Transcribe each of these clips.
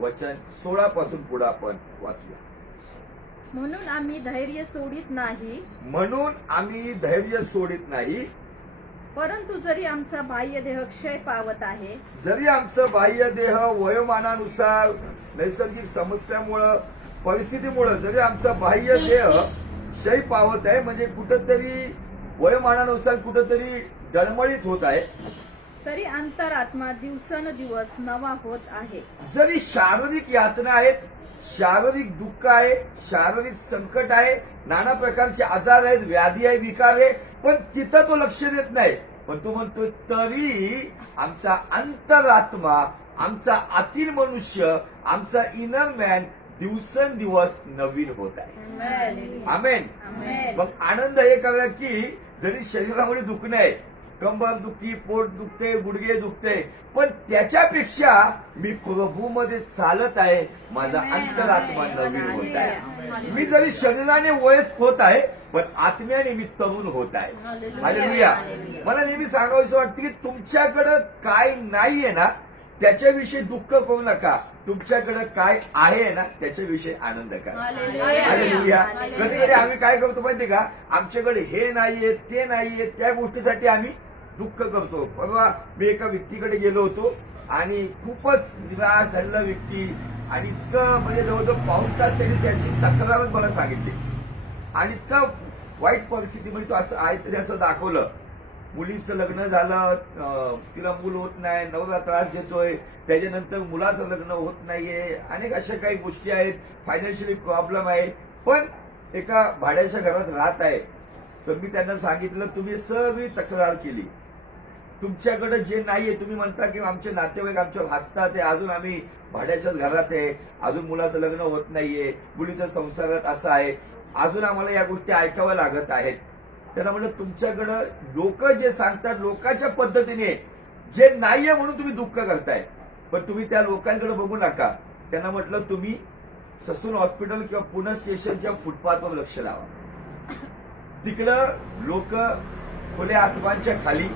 वचन 16 पासून पुढे आपण वाचूया. म्हणून आम्ही धैर्य सोडित नाही, म्हणून आम्ही धैर्य सोडित नाही, परंतु जरी आमचा बाह्य देह क्षय पावत आहे, जरी आमचं बाह्य देह वयोमानानुसार नैसर्गिक समस्यामुळं परिस्थितीमुळं जरी आमचा बाह्य देह क्षय पावत आहे, म्हणजे कुठंतरी वयोमानानुसार कुठंतरी डळमळीत होत आहे, तरी अंतरात्मा दिवसेंदिवस नवा होत आहे. जरी शारीरिक यातना आहेत, शारीरिक दुःख आहे, शारीरिक संकट आहे, नाना प्रकारचे आजार आहेत, व्याधी आहे, विकार आहे, पण तिथं तो लक्ष देत नाही. पण तो म्हणतो तरी आमचा अंतरात्मा, आमचा आतील मनुष्य, आमचा इनर मॅन दिवसेंदिवस नवीन होत आहे. आमेन. मग आनंद हे कळला की जरी शरीरामध्ये दुखणं आहे, कंबर दुखती, पोट दुखते, गुडघे दुखते, पण त्याच्यापेक्षा मी प्रभूमध्ये चालत आहे, माझा अंतरात्मा नवीन होत आहे. मी जरी शरीराने वयस्क होत आहे, पण आत्म्याने मी तरुण होत आहे. हालेलुया. मला नेहमी सांगावंसं वाटतं की तुमच्याकडं काय नाहीये ना त्याच्याविषयी दुःख करू नका, तुमच्याकडे काय आहे ना त्याच्याविषयी आनंद करा. हालेलुया. कधी कधी आम्ही काय करतो माहितीये का, आमच्याकडे हे नाहीये, ते नाहीये, त्या गोष्टीसाठी आम्ही दुःख करतो. परवा मी एका व्यक्तीकडे गेलो होतो आणि खूपच निराश झालेला व्यक्ती, आणि इतकं म्हणजे जवळजवळ पाऊण तास त्यांनी त्याची तक्रारच मला सांगितली, आणि इतकं वाईट परिस्थितीमध्ये तो असं आहे तरी असं दाखवलं. मुलीचं लग्न झालं, तिला मूल होत नाही, नवरा त्रास देतोय, त्याच्यानंतर मुलाचं लग्न होत नाहीये, अनेक अशा काही गोष्टी आहेत, फायनान्शियली प्रॉब्लेम आहे, पण एका भाड्याच्या घरात राहत आहे. तर मी त्यांना सांगितलं तुम्ही सगळी तक्रार केली, तुमच्याकडे जे नाहीये, तुम्ही म्हणता की आमचे नातेवाईक आमच्यावर हसतात आहे, अजून आम्ही भाड्याच्याच घरात आहे, अजून मुलाचं लग्न होत नाहीये, मुलीच्या संसारात असं आहे, अजून आम्हाला या गोष्टी ऐकाव्या लागत आहेत. त्यांना म्हणलं तुमच्याकडं लोक जे सांगतात लोकांच्या पद्धतीने जे नाहीये म्हणून तुम्ही दुःख करताय, पण तुम्ही त्या लोकांकडे बघू नका. त्यांना म्हटलं तुम्ही ससून हॉस्पिटल किंवा पुणे स्टेशनच्या फुटपाथवर लक्ष लावा. तिकडं लोक खुल्या आसमानच्या खाली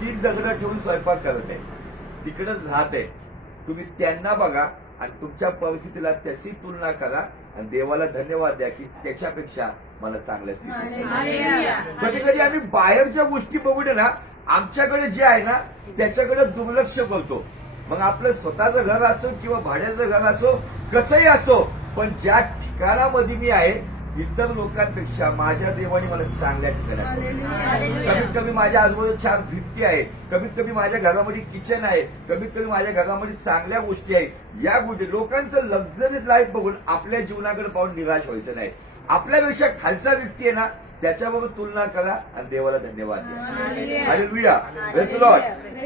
3 दगडं ठेवून स्वयंपाक करत आहे, तिकडंच राहत आहे. तुम्ही त्यांना बघा आणि तुमच्या परिस्थितीला त्याची तुलना करा आणि देवाला धन्यवाद द्या की त्याच्यापेक्षा मला चांगल्या स्थितीत. कधी कधी आम्ही बाहेरच्या गोष्टी बघून ना आमच्याकडे जे आहे ना त्याच्याकडे दुर्लक्ष करतो. मग आपलं स्वतःचं घर असो किंवा भाड्याचं घर असो, कसंही असो, पण ज्या ठिकाणामध्ये मी आहे इतर लोकांपेक्षा माझ्या देवाने मला चांगल्या ठिकाणी, कमीत कमी माझ्या आजूबाजूला 4 भिंती आहे, कमीत कमी माझ्या घरामध्ये किचन आहे, कमीत कमी माझ्या घरामध्ये चांगल्या गोष्टी आहेत. या गोष्टी लोकांचं लक्झरी लाईफ बघून आपल्या जीवनाकडे पाहून निराश व्हायचं नाही. आपल्यापेक्षा खालचा व्यक्ती आहे ना त्याच्याबरोबर तुलना करा आणि देवाला धन्यवाद द्या. हालेलुया. Praise the Lord.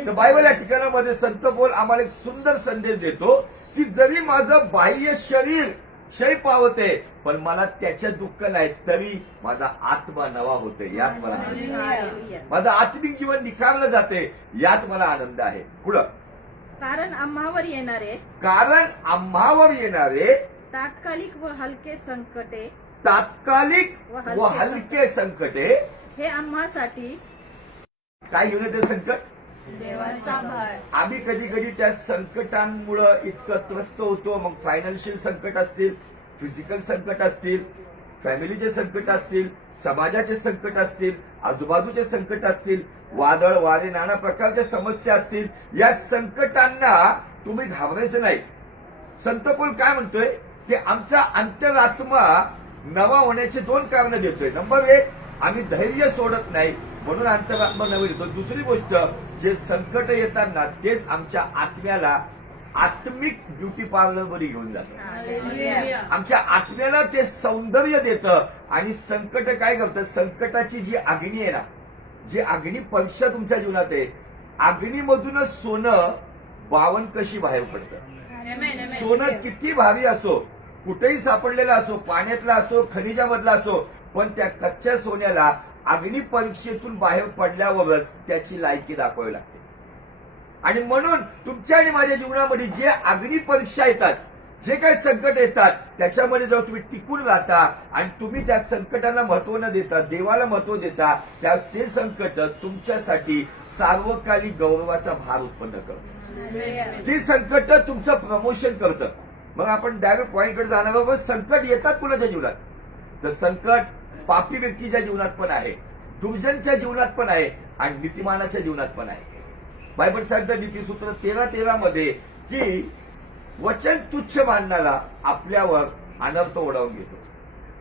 तर बायबल या ठिकाणामध्ये संत पौल आम्हाला एक सुंदर संदेश देतो की जरी माझं बाह्य शरीर क्षय पावते, पण मला त्याच्या दुःख नाही, तरी माझा आत्मा नवा होते, यात मला आनंद आहे. माझं आत्मिक जीवन निखारलं जाते, यात मला आनंद आहे. पुढं कारण आम्हावर येणारे तात्कालिक व हलके संकटे, तात्कालिक व हलके संकटे हे आम्हासाठी काय घेऊन येते संकट? देवाचा भय. आम्ही कधी कधी त्या संकटांमुळं इतकं त्रस्त होतो. मग फायनान्शियल संकट असतील, फिजिकल संकट असतील, फॅमिलीचे संकट असतील, समाजाचे संकट असतील, आजूबाजूचे संकट असतील, वादळ वारे नाना प्रकारच्या समस्या असतील. या संकटांना तुम्ही घाबरायचं नाही. संत पौल काय म्हणतोय की आमचा अंतरात्मा नवा होण्याचे 2 कारणं देतोय. नंबर 1, आम्ही धैर्य सोडत नाही म्हणून अंतरात्मा नवीन होतो. दुसरी गोष्ट, जे संकट येतात ना तेच आमच्या आत्म्याला आत्मिक ब्युटी पार्लरमध्ये घेऊन जातं. आमच्या आत्म्याला ते सौंदर्य देतं. आणि संकट काय करतं, संकटाची जी अग्नी आहे ना, जी अग्नी परीक्षा तुमच्या जीवनात आहे, अग्नीमधूनच सोनं 52 कशी बाहेर पडतं. सोनं किती भारी असो, कुठेही सापडलेलं असो, पाण्यातला असो, खनिजामधला असो, पण त्या कच्च्या सोन्याला अग्नी परीक्षेतून बाहेर पडल्यावरच त्याची लायकी दाखवावी लागते. आणि म्हणून तुमच्या आणि माझ्या जीवनामध्ये जे अग्नी परीक्षा येतात, जे काही संकट येतात, त्याच्यामध्ये जेव्हा तुम्ही टिकून राहता आणि तुम्ही त्या संकटाला महत्व न देता देवाला महत्व देता, त्या ते संकट तुमच्यासाठी सार्वकालिक गौरवाचा भार उत्पन्न करतं. ती संकट तुमचं प्रमोशन करतं. मग आपण डायरेक्ट पॉईंटकडे जाणार आहोत. पण संकट येतात कुणाच्या जीवनात? तर संकट पापी व्यक्तीच्या जीवनात पण आहे, दुर्जनच्या जीवनात पण आहे आणि नीतिमानाच्या जीवनात पण आहे. बायबल सांगतं नीतिसूत्र 13:13 मध्ये की वचन तुच्छ मानणारा आपल्यावर अनर्थ ओढावून घेतो.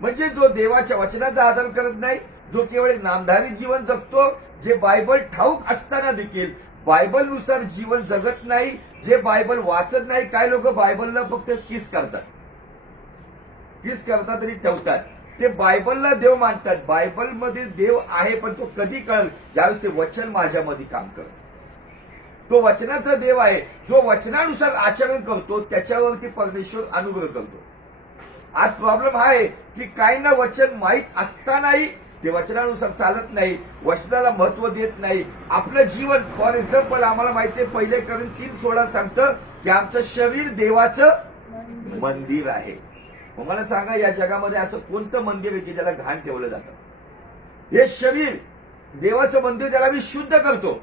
म्हणजे जो देवाच्या वचनाचा आदर करत नाही, जो केवळ एक नामधारी जीवन जगतो, जे बायबल ठाऊक असताना देखील बायबलनुसार जीवन जगत नाही, जे बायबल वाचत नाही. काही लोक बायबलला फक्त किस करतात आणि ठेवतात. ते बायबलला देव मानतात, बायबलमध्ये देव आहे, पण तो कधी कळेल ज्यावेळेस ते वचन माझ्यामध्ये काम करत. तो वचनाचा देव आहे, जो वचनानुसार आचरण करतो त्याच्यावरती परमेश्वर अनुग्रह करतो. आज प्रॉब्लेम हा आहे की काहींना वचन माहीत असतानाही ते वचनानुसार चालत नाही, वचनाला महत्व देत नाही. आपलं जीवन, फॉर एक्झाम्पल, आम्हाला माहिती आहे 1 Corinthians 3:16 सांगतं की आमचं शरीर देवाचं मंदिर आहे. मग मला सांगा, या जगामध्ये असं कोणतं मंदिर आहे की ज्याला घाण ठेवलं जातं? हे शरीर देवाचं मंदिर, त्याला मी शुद्ध करतो.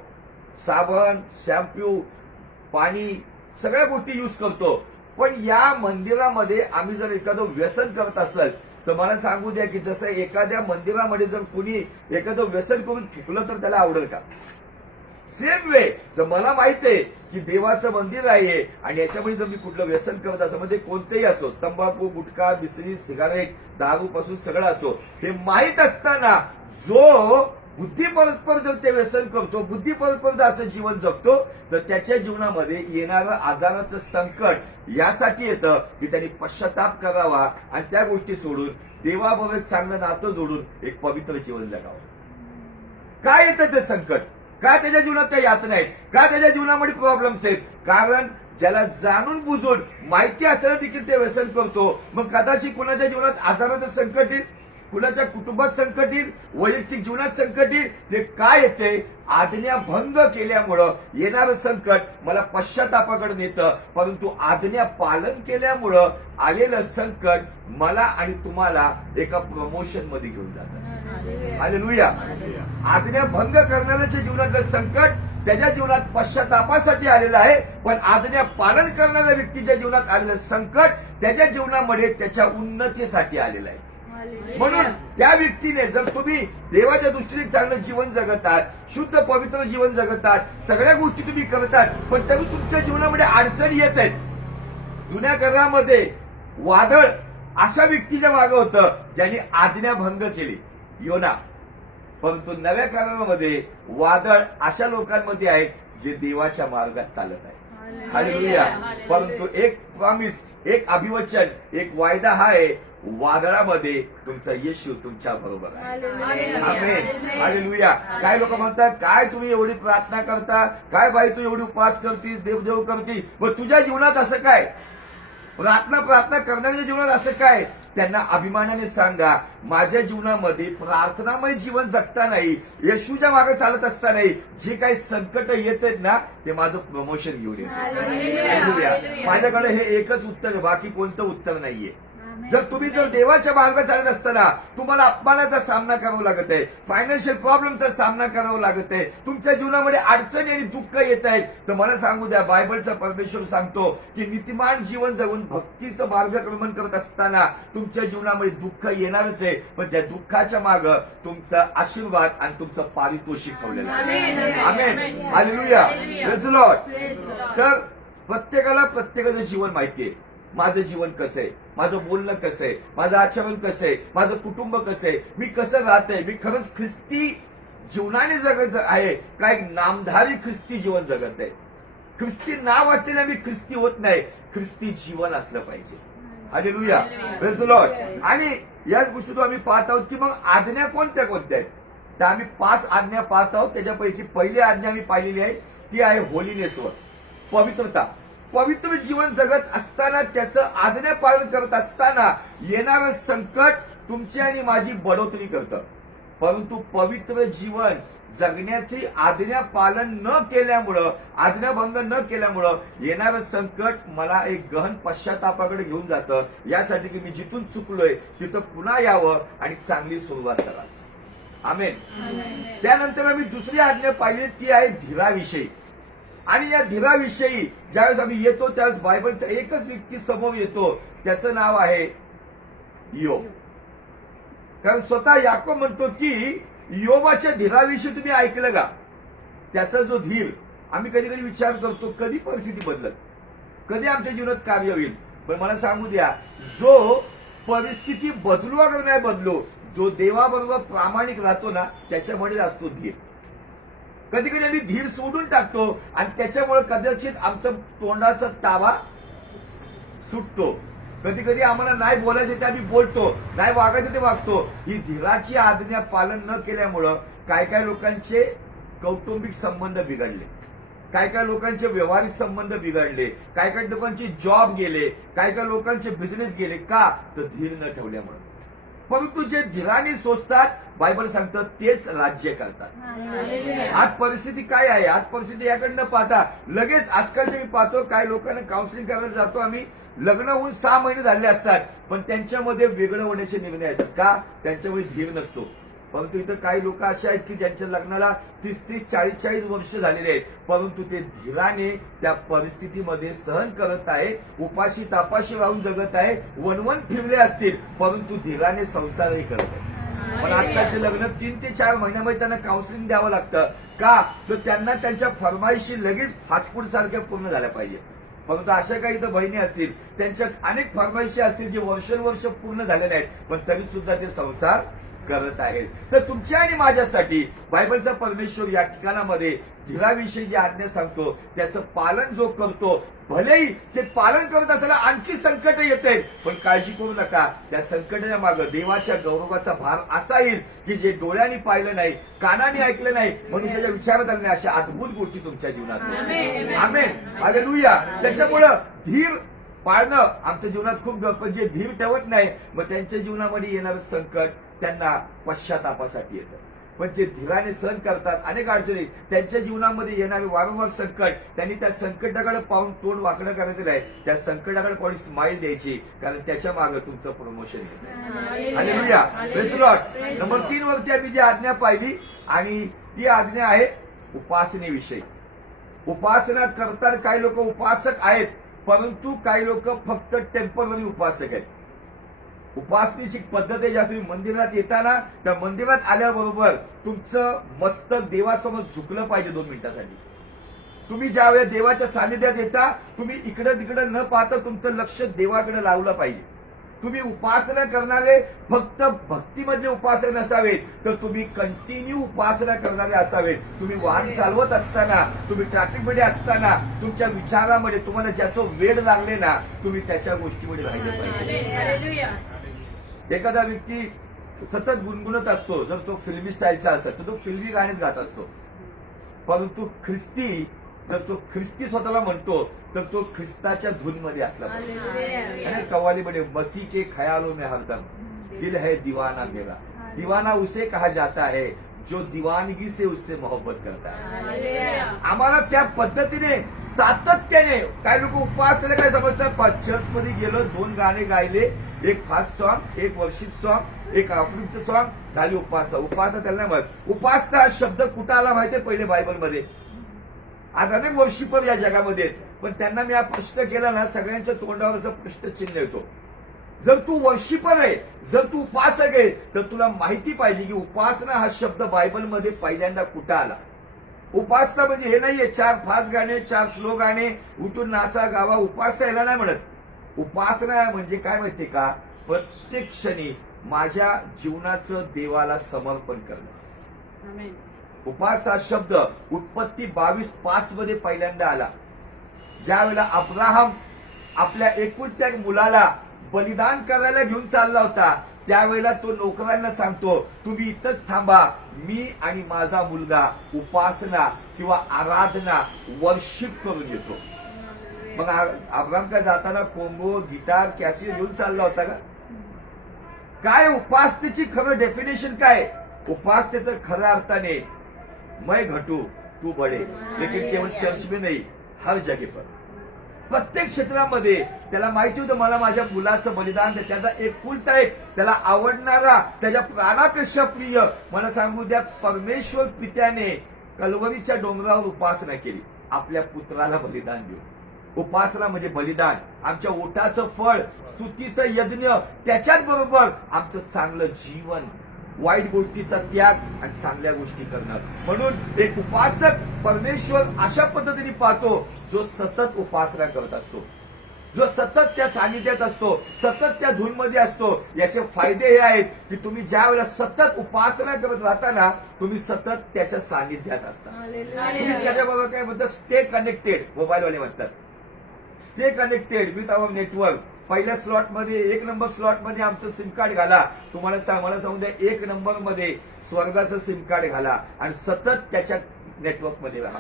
साबण, शॅम्पू, पाणी, सगळ्या गोष्टी युज करतो. पण या मंदिरामध्ये आम्ही जर एखादं व्यसन करत असेल तर मला सांगू द्या की जसं एखाद्या मंदिरामध्ये जर कुणी एखादं व्यसन करून थुकलं तर त्याला आवडेल का? सेम वे, जर मला माहित आहे की देवाचं मंदिर आहे आणि याच्यामध्ये जर मी कुठलं व्यसन करत असं, म्हणजे कोणतेही असो, तंबाखू, गुटखा, बिसरी, सिगारेट, दारू पासून सगळं असो, हे माहीत असताना जो बुद्धिपरस्पर जर ते व्यसन करतो, बुद्धिपरस्पर जर असं जीवन जगतो, तर त्याच्या जीवनामध्ये येणारं आजाराचं संकट यासाठी येतं की त्यांनी पश्चाताप करावा आणि त्या गोष्टी सोडून देवाबरोबर चांगलं नातं जोडून एक पवित्र जीवन जगावं. काय येतं ते संकट? का त्याच्या जीवनात त्या यातना आहेत? का त्याच्या जीवनामध्ये प्रॉब्लेम्स आहेत? कारण ज्याला जाणून बुजून माहिती असताना देखील ते व्यसन करतो. मग कदाचित कुणाच्या जीवनात आजाराचं संकट येईल, कुणाच्या कुटुंबात संकट येईल, वैयक्तिक जीवनात संकट येईल. ते काय येते? आज्ञा भंग केल्यामुळं येणारं संकट मला पश्चातापाकडे नेतं, परंतु आज्ञा पालन केल्यामुळं आलेलं संकट मला आणि तुम्हाला एका प्रमोशन मध्ये घेऊन जातं. हालेलुया. आज्ञा भंग करणाऱ्याच्या जीवनातलं संकट त्याच्या जीवनात पश्चातापासाठी आलेलं आहे, पण आज्ञा पालन करणाऱ्या व्यक्तीच्या जीवनात आलेलं संकट त्याच्या जीवनामध्ये त्याच्या उन्नतीसाठी आलेलं आहे. म्हणून त्या व्यक्तीने, जर तुम्ही देवाच्या दृष्टीने चांगलं जीवन जगतात, शुद्ध पवित्र जीवन जगतात, सगळ्या गोष्टी तुम्ही करतात, पण तरी तुमच्या जीवनामध्ये अडचणी येत आहेत. जुन्या घरामध्ये वादळ अशा व्यक्तीच्या मागे होतं ज्यांनी आज्ञाभंग केली, योना. परंतु नव्या करारामध्ये वादळ अशा लोकांमध्ये आहेत जे देवाच्या मार्गात चालत आहेत. हालेलुया. परंतु एक प्रॉमिस, एक अभिवचन, एक वायदा हा आहे, वादळामध्ये तुमचा येशू तुमच्या बरोबर आहे. आमेन. हालेलुया. काय लोक म्हणतात, काय तुम्ही एवढी प्रार्थना करता, काय बाई तू एवढी उपवास करती, देवदेव करती, मग तुझ्या जीवनात असं काय? प्रार्थना करणाऱ्या जीवनात असं काय? त्यांना अभिमानाने सांगा, माझ्या जीवनामध्ये प्रार्थनामय जीवन जगता नाही, येशूच्या मागे चालत असता नाही, जे काही संकट येत आहेत ना, ते माझं प्रमोशन घेऊन येते. माझ्याकडे हे एकच उत्तर आहे, बाकी कोणतं उत्तर नाहीये. जर तुम्ही देवाच्या मार्गात चालत असताना तुम्हाला अपमानाचा सामना करावा लागत आहे, फायनान्शियल प्रॉब्लेमचा सामना करावा लागत आहे, तुमच्या जीवनामध्ये अडचणी आणि दुःख येत आहेत, तर मला सांगू द्या, बायबलचा परमेश्वर सांगतो की नीतिमान जीवन जगून भक्तीचं मार्गक्रमण करत असताना तुमच्या जीवनामध्ये दुःख येणारच आहे, पण त्या दुःखाच्या मागे तुमचा आशीर्वाद आणि तुमचं पारितोषिक ठेवलेलं आहे. आमेन. हालेलुया. Praise the Lord. तर प्रत्येकाचं जीवन माहितीये, माझं जीवन कसं आहे, माझं बोलणं कसं आहे, माझं आचरण कसं आहे, माझं कुटुंब कसं आहे, मी कसं राहतंय, मी खरंच ख्रिस्ती जीवनाने जगत आहे का एक नामधारी ख्रिस्ती जीवन जगत आहे? ख्रिस्ती नाव असलेला मी ख्रिस्ती होत नाही, ख्रिस्ती जीवन असलं पाहिजे. हालेलुया. Praise the Lord. आणि याच गोष्टी आम्ही पाहत आहोत की मग आज्ञा कोणत्या आहेत? तर आम्ही 5 आज्ञा पाहत आहोत. त्याच्यापैकी पहिली आज्ञा आम्ही पाहिलेली आहे, ती आहे होलीनेसवर, पवित्रता. पवित्र जीवन जगत असताना, त्याचं आज्ञा पालन करत असताना येणारं संकट तुमची आणि माझी बढोतरी करतं. परंतु पवित्र जीवन जगण्याची आज्ञा पालन न केल्यामुळं, आज्ञाभंग न केल्यामुळं येणारं संकट मला एक गहन पश्चातापाकडे घेऊन जातं, यासाठी की मी जिथून चुकलोय तिथं पुन्हा यावं आणि चांगली सुरुवात करा. आमेन. त्यानंतर आम्ही दुसरी आज्ञा पाहिली, ती आहे धीराविषयी. आणि या धीराविषयी ज्यावेळेस आम्ही येतो त्यावेळेस बायबलचा एकच व्यक्ती समोर येतो, त्याचं नाव आहे योब. कारण स्वतः याकोब म्हणतो की योबाच्या धीराविषयी तुम्ही ऐकलं का? त्याचा जो धीर, आम्ही कधी कधी विचार करतो कधी परिस्थिती बदलत, कधी आमच्या जीवनात कार्य होईल. पण मला सांगू द्या, जो परिस्थिती बदलू अगर नाही बदलो, जो देवाबरोबर प्रामाणिक राहतो ना, त्याच्यामध्ये असतो धीर. कधी कधी आम्ही धीर सोडून टाकतो आणि त्याच्यामुळे कदाचित आमचं तोंडाचा ताबा सुटतो. कधी कधी आम्हाला नाही बोलायचं ते आम्ही बोलतो, नाही वागायचं ते वागतो. ही धीराची आज्ञा पालन न केल्यामुळं काय काय लोकांचे कौटुंबिक संबंध बिघडले, काय काय लोकांचे व्यवहारिक संबंध बिघडले, काय काय लोकांचे जॉब गेले, काय काय लोकांचे बिझनेस गेले. का? तर धीर न ठेवल्यामुळे. परंतु जे धीराने सोचतात, बायबल सांगतं तेच राज्य करतात. आज परिस्थिती काय आहे? आज परिस्थिती याकडनं पाहता लगेच आजकालचे मी पाहतो काय लोकांना काउन्सिलिंग करायला जातो आम्ही, लग्न होऊन 6 महिने झाले असतात पण त्यांच्यामध्ये वेगळं होण्याचे निर्णय येतात. का? त्यांच्यामध्ये धीर नसतो. परंतु इथं काही लोक असे आहेत की ज्यांच्या लग्नाला 30-30, 40-40 वर्ष झालेले आहेत, परंतु ते धीराने त्या परिस्थितीमध्ये सहन करत आहे, उपाशी तापाशी राहून जगत आहे, वनवन फिरले असतील परंतु धीराने संसारही करत आहे. पण आजकालचे लग्न 3 ते 4 महिन्यामध्ये त्यांना काउन्सिलिंग द्यावं लागतं. का? तर त्यांना त्यांच्या फरमाईशी लगेच फास्टफूड सारख्या पूर्ण झाल्या पाहिजे. परंतु अशा काही तर बहिणी असतील, त्यांच्या अनेक फरमाईशी असतील जे वर्षानुवर्ष पूर्ण झालेले आहेत, पण तरी सुद्धा ते संसार करत आहेत. तर तुमच्या आणि माझ्यासाठी बायबलचा परमेश्वर या ठिकाणामध्ये धीराविषयी जी आज्ञा सांगतो त्याचं पालन जो करतो, भलेही ते पालन करत असताना आणखी संकट येते, पण काळजी करू नका. त्या संकटाच्या मागे देवाच्या गौरवाचा भार असा येईल की जे डोळ्यांनी पाहिलं नाही, कानाने ऐकलं नाही, मनुष्याच्या विचारात आलं नाही, अशा अद्भुत गोष्टी तुमच्या जीवनात होतील. आमेन, हालेलुया. त्याच्यामुळं धीर पाळणं आमच्या जीवनात खूप, पण जे धीर ठेवत नाही मग त्यांच्या जीवनामध्ये येणारं संकट त्यांना पश्चातापासाठी येतं. पण जे धीराने सहन करतात अनेक अडचणी, त्यांच्या जीवनामध्ये येणारे वारंवार संकट, त्यांनी त्या संकटाकडे पाहून तोंड वाकडं करायचं नाही, त्या संकटाकडे पाहून स्माईल द्यायची, कारण त्याच्या मागे तुमचं प्रमोशन येतं. Hallelujah, praise the Lord. Number 3 वरती आम्ही जी आज्ञा पाहिली आणि ती आज्ञा आहे उपासनेविषयी. उपासना करतात काही लोक उपासक आहेत, परंतु काही लोक फक्त टेम्पररी उपासक आहेत. उपासनेची पद्धत आहे, ज्या तुम्ही मंदिरात येताना त्या मंदिरात आल्याबरोबर तुमचं मस्तक देवासमोर झुकलं पाहिजे 2 मिनिटासाठी. तुम्ही ज्या वेळेस देवाच्या सानिध्यात येता, तुम्ही इकडे तिकडे न पाहता तुमचं लक्ष देवाकडे लावलं पाहिजे. तुम्ही उपासना करणारे फक्त भक्तीमध्ये उपासक नसावेत, तर तुम्ही कंटिन्यू उपासना करणारे असावेत. तुम्ही वाहन चालवत असताना, तुम्ही ट्रॅफिकमध्ये असताना, तुमच्या विचारामध्ये तुम्हाला ज्याचं वेड लागले ना, तुम्ही त्याच्या गोष्टीमध्ये राहिले पाहिजे. एखादा व्यक्ती सतत गुणगुणत असतो, जर तो फिल्मी स्टाईलचा असेल तर तो फिल्मी गाणेच गात असतो. परंतु ख्रिस्ती, जर तो ख्रिस्ती स्वतःला म्हणतो तर तो ख्रिस्ताच्या धूनमध्ये असला पाहिजे. कव्वालीमध्ये मसीह के ख्यालों में हरदम दिल है दीवाना मेरा, दीवाना उसे कहा जाता है जो दीवानगी से उससे मोहब्बत करता है. आम्हाला त्या पद्धतीने सातत्याने, काय लोक उपासना काय समजतात, चर्चमध्ये गेलो, 2 गाणे गायले, एक फास्ट सॉन्ग, एक वर्शिप सॉन्ग, एक आफ्रिकचं सॉन्ग, झाली उपासना. उपासना त्याला म्हणत. उपासना हा शब्द कुठं आला माहितीये? पहिले बायबलमध्ये. आज अनेक वर्शिपर या जगामध्ये आहेत, पण त्यांना मी हा प्रश्न केला ना, सगळ्यांच्या तोंडावर असं प्रश्नचिन्ह येतो. जर तू वर्शिपर आहे, जर तू उपासक आहे, तर तुला माहिती पाहिजे की उपासना हा शब्द बायबलमध्ये पहिल्यांदा कुठं आला. उपासना म्हणजे हे नाहीये 4 फास्ट गाणे, 4 स्लो गाणे, उठून नाचा गावा. उपासना याला नाही म्हणत. उपासना म्हणजे काय माहितीये का? प्रत्येक क्षणी माझ्या जीवनाचं देवाला समर्पण करणं. उपासना शब्द उत्पत्ती 22:5 मध्ये पहिल्यांदा आला. ज्या वेळेला अब्राहम आपल्या एकुलत्या मुलाला बलिदान करायला घेऊन चालला होता, त्यावेळेला तो नोकरांना सांगतो, तुम्ही इथंच थांबा, मी आणि माझा मुलगा उपासना किंवा आराधना, वर्शिप करून येतो. मग अब्राहम काय जाताना कोंगो, गिटार, कॅसिओ घेऊन चालला होता का? काय उपासनेची खरं डेफिनेशन काय? उपासनेचं खऱ्या अर्थाने मैं घटू तू बडे, लेकिन केवळ चर्च में नाही, हर जगे पर. प्रत्येक क्षेत्रामध्ये त्याला माहिती होतं मला माझ्या मुलाचं बलिदान, त्याचा एकुलता एक, त्याला आवडणारा, त्याच्या प्राणापेक्षा प्रिय, मला सांगू द्या, परमेश्वर पित्याने कल्वरीच्या डोंगरावर उपासना केली. आपल्या पुत्राला बलिदान देऊ. उपासना म्हणजे बलिदान. आमच्या ओटाचं फळ, स्तुतीचं यज्ञ, त्याच्याच बरोबर आमचं चांगलं जीवन, वाईट गोष्टीचा त्याग आणि चांगल्या गोष्टी करणं. म्हणून एक उपासक परमेश्वर अशा पद्धतीने पाहतो जो सतत उपासना करत असतो, जो सतत त्या सानिध्यात असतो, सतत त्या धूनमध्ये असतो. याचे फायदे हे आहेत की तुम्ही ज्या वेळेला सतत उपासना करत राहताना तुम्ही सतत त्याच्या सानिध्यात असता. तुम्ही त्याच्याबरोबर काय म्हणतात, स्टे कनेक्टेड. मोबाईलवाले म्हणतात stay connected with our network. पहिल्या स्लॉटमध्ये 1 नंबर स्लॉटमध्ये आमचं सिम कार्ड घाला. तुम्हाला मला सांगू द्या, 1 नंबर मध्ये स्वर्गाचं सिम कार्ड घाला आणि सतत त्याच्या नेटवर्क मध्ये राहा.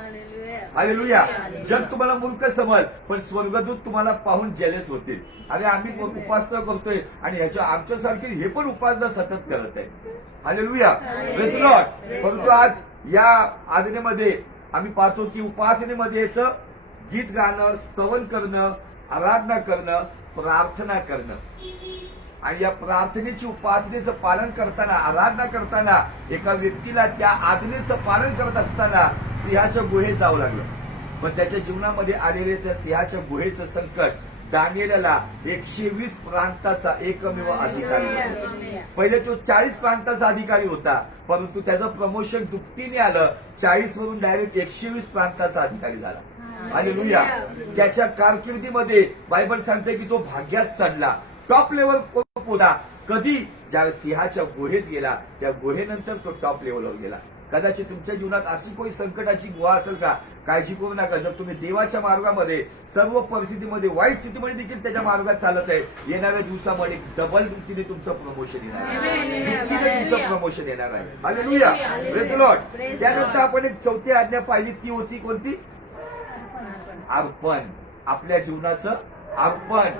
हालेलुया. जग तुम्हाला मूर्ख समज, पण स्वर्गदूत तुम्हाला पाहून जेलस होतील. अरे आम्ही उपासना करतोय आणि ह्याच्या आमच्यासारखी हे पण उपासना सतत करत आहे. हालेलुया. Praise the Lord. परंतु आज या आज्ञेमध्ये आम्ही पाहतो की उपासनेमध्ये येतं गीत गाणं, स्तवन करणं, आराधना करणं, प्रार्थना करणं. आणि या प्रार्थनेची, उपासनेचं पालन करताना, आराधना करताना एका व्यक्तीला त्या आज्ञेचं पालन करत असताना सिंहाच्या गुहेत जावं लागलं. पण त्याच्या जीवनामध्ये आलेले त्या सिंहाच्या गुहेचं संकट दानिएलला 120 प्रांताचा एकमेव अधिकारी. पहिले तो 40 प्रांताचा अधिकारी होता, परंतु त्याचं प्रमोशन दुपटीने आलं. 40 वरून डायरेक्ट 120 प्रांताचा अधिकारी झाला. हालेलुया. त्याच्या कारकिर्दीमध्ये बायबल सांगते की तो भाग्यात चढला, टॉप लेवल पोहोचला. कधी? ज्यावेळेस सिंहाच्या गुहेत गेला. त्या गुहेनंतर तो टॉप लेवलवर गेला. कदाचित तुमच्या जीवनात अशी काही संकटाची गुहा असेल का? काळजी करू नका. जर तुम्ही देवाच्या मार्गामध्ये, सर्व परिस्थितीमध्ये, वाईट स्थितीमध्ये देखील त्याच्या मार्गात चालत आहे, येणाऱ्या दिवसामध्ये डबल रीतीने तुमचं प्रमोशन येणार आहे. तुमचं प्रमोशन येणार आहे. हालेलुया. Praise the Lord. त्यानंतर आपण एक चौथी आज्ञा पाहिली, ती होती कोणती? अर्पण. आपल्या जीवनाचं अर्पण,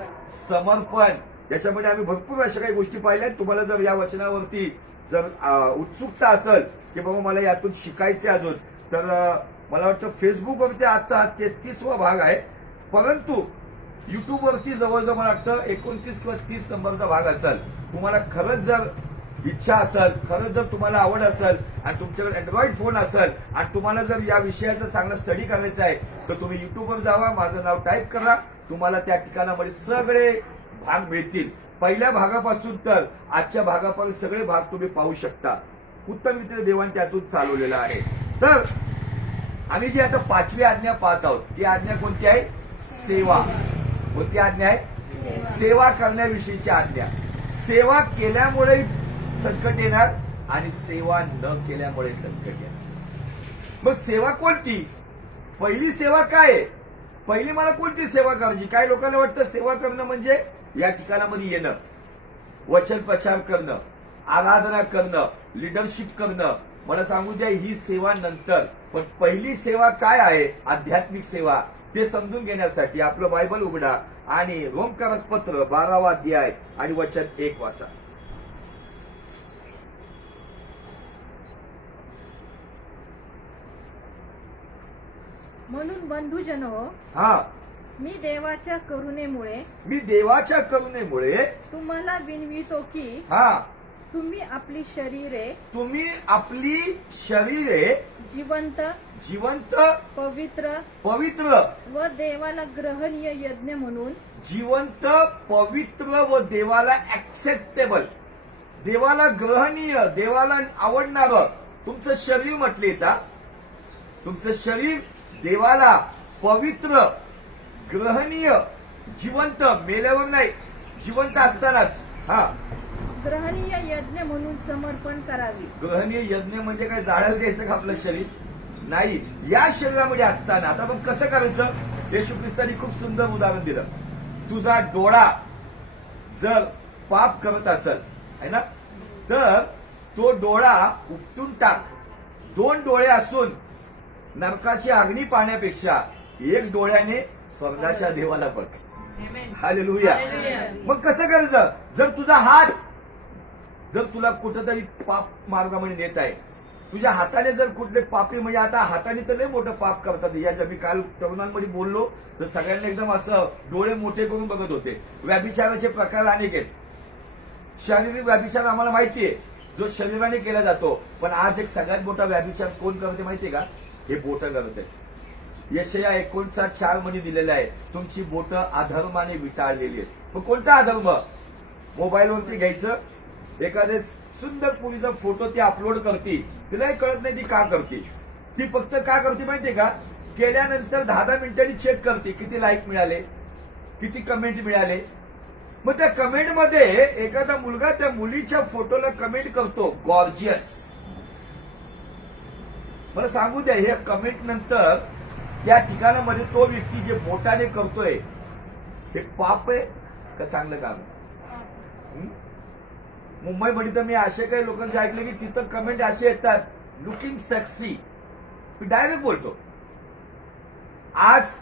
समर्पण. याच्यामध्ये आम्ही भरपूर अशा काही गोष्टी पाहिल्या. तुम्हाला जर या वचनावरती जर उत्सुकता असेल की बाबा मला यातून शिकायचे अजून, तर मला वाटतं फेसबुकवरती आजचा हा 33वा भाग आहे. परंतु युट्यूबवरती जवळजवळ मला वाटतं 29 किंवा 30 नंबरचा भाग असेल. तुम्हाला खरंच जर इच्छा असेल, खरंच जर तुम्हाला आवड असेल आणि तुमच्याकडे अँड्रॉइड फोन असेल आणि तुम्हाला जर या विषयाचा चांगला स्टडी करायचा आहे, तर तुम्ही युट्यूबवर जावा, माझं नाव टाईप करा. तुम्हाला त्या ठिकाणामध्ये सगळे भाग मिळतील. पहिल्या भागापासून तर आजच्या भागापर्यंत सगळे भाग तुम्ही पाहू शकता. उत्तम रीतीने देवाने त्यातून चालवलेलं आहे. तर आम्ही जी आता 5वी आज्ञा पाहत आहोत, ती आज्ञा कोणती आहे? सेवा. कोणती आज्ञा आहे? सेवा करण्याविषयीची आज्ञा. सेवा केल्यामुळे संकट येणार आणि सेवा न केल्यामुळे संकट येणार. मग सेवा कोणती? पहिली सेवा काय आहे? पहिली मला कोणती सेवा करायची? काही लोकांना वाटतं सेवा करणं म्हणजे या ठिकाणामध्ये येणं, वचन प्रचार करणं, आराधना करणं, लिडरशिप करणं. मला सांगू द्या, ही सेवा नंतर. पण पहिली सेवा काय आहे? आध्यात्मिक सेवा. ते समजून घेण्यासाठी आपलं बायबल उघडा आणि रोमकरपत्र 12वा अध्याय आणि वचन 1 वाचा. म्हणून बंधुजनो, हा, मी देवाच्या करुणेमुळे तुम्हाला विनवितो की हा, तुम्ही आपली शरीरे जिवंत पवित्र व देवाला ग्रहणीय यज्ञ म्हणून, जिवंत, पवित्र व देवाला ऍक्सेप्टेबल, देवाला ग्रहणीय, देवाला आवडणारं तुमचं शरीर म्हटले येता. तुमचं शरीर देवाला पवित्र, ग्रहणीय, जिवंत, मेल्यावर नाही, जिवंत असतानाच, हा, ग्रहणीय यज्ञ म्हणून समर्पण करावी. ग्रहणीय यज्ञ म्हणजे काय जाळायला द्यायचं का आपलं शरीर? नाही. या शरीरामध्ये असताना आता आपण कसं करायचं? येशू ख्रिस्तानी खूप सुंदर उदाहरण दिलं. तुझा डोळा जर पाप करत असेल है ना, तर तो डोळा उपटून टाक. 2 डोळे असून नरकाची अग्नी पाहण्यापेक्षा 1 डोळ्याने स्वर्गाच्या देवाला बघ. हालेलुया. मग कसं करायचं? जर तुझा हात जर तुला कुठंतरी पाप मार्गामध्ये नेत आहे, तुझ्या हाताने जर कुठले पापी, म्हणजे आता हाताने तर लय मोठं पाप करतात. याच्या मी काल तरुणांमध्ये बोललो तर सगळ्यांना एकदम असं डोळे मोठे करून बघत होते. व्याभिचाराचे प्रकार अनेक आहेत. शारीरिक व्याभिचार आम्हाला माहितीये, जो शरीराने केला जातो. पण आज एक सगळ्यात मोठा व्याभिचार कोण करते माहितीये का? हे बोटं करत आहे. यशया 59:4 मध्ये दिलेलं आहे, तुमची बोटं अधर्माने विटाळलेली आहेत. मग कोणता अधर्म? मोबाईलवरती घ्यायचं, एखाद्या सुंदर पुरीचा फोटो ती अपलोड करते, तिलाही कळत नाही ती का करते. ती फक्त का करते माहितीये का? केल्यानंतर 10 मिनिटांनी चेक करते किती लाईक मिळाले, किती कमेंट मिळाले. मग त्या कमेंटमध्ये एखादा मुलगा त्या मुलीच्या फोटोला कमेंट करतो गॉर्जियस. मला सांगू द्या, हे कमेंट नंतर त्या ठिकाणामध्ये तो व्यक्ती जे बोटाने करतोय हे पाप आहे का चांगलं काम आहे? मुंबईमध्ये तर मी असे काही लोकांचे ऐकले की तिथं कमेंट असे येतात, लुकिंग सेक्सी. मी डायरेक्ट बोलतो, आज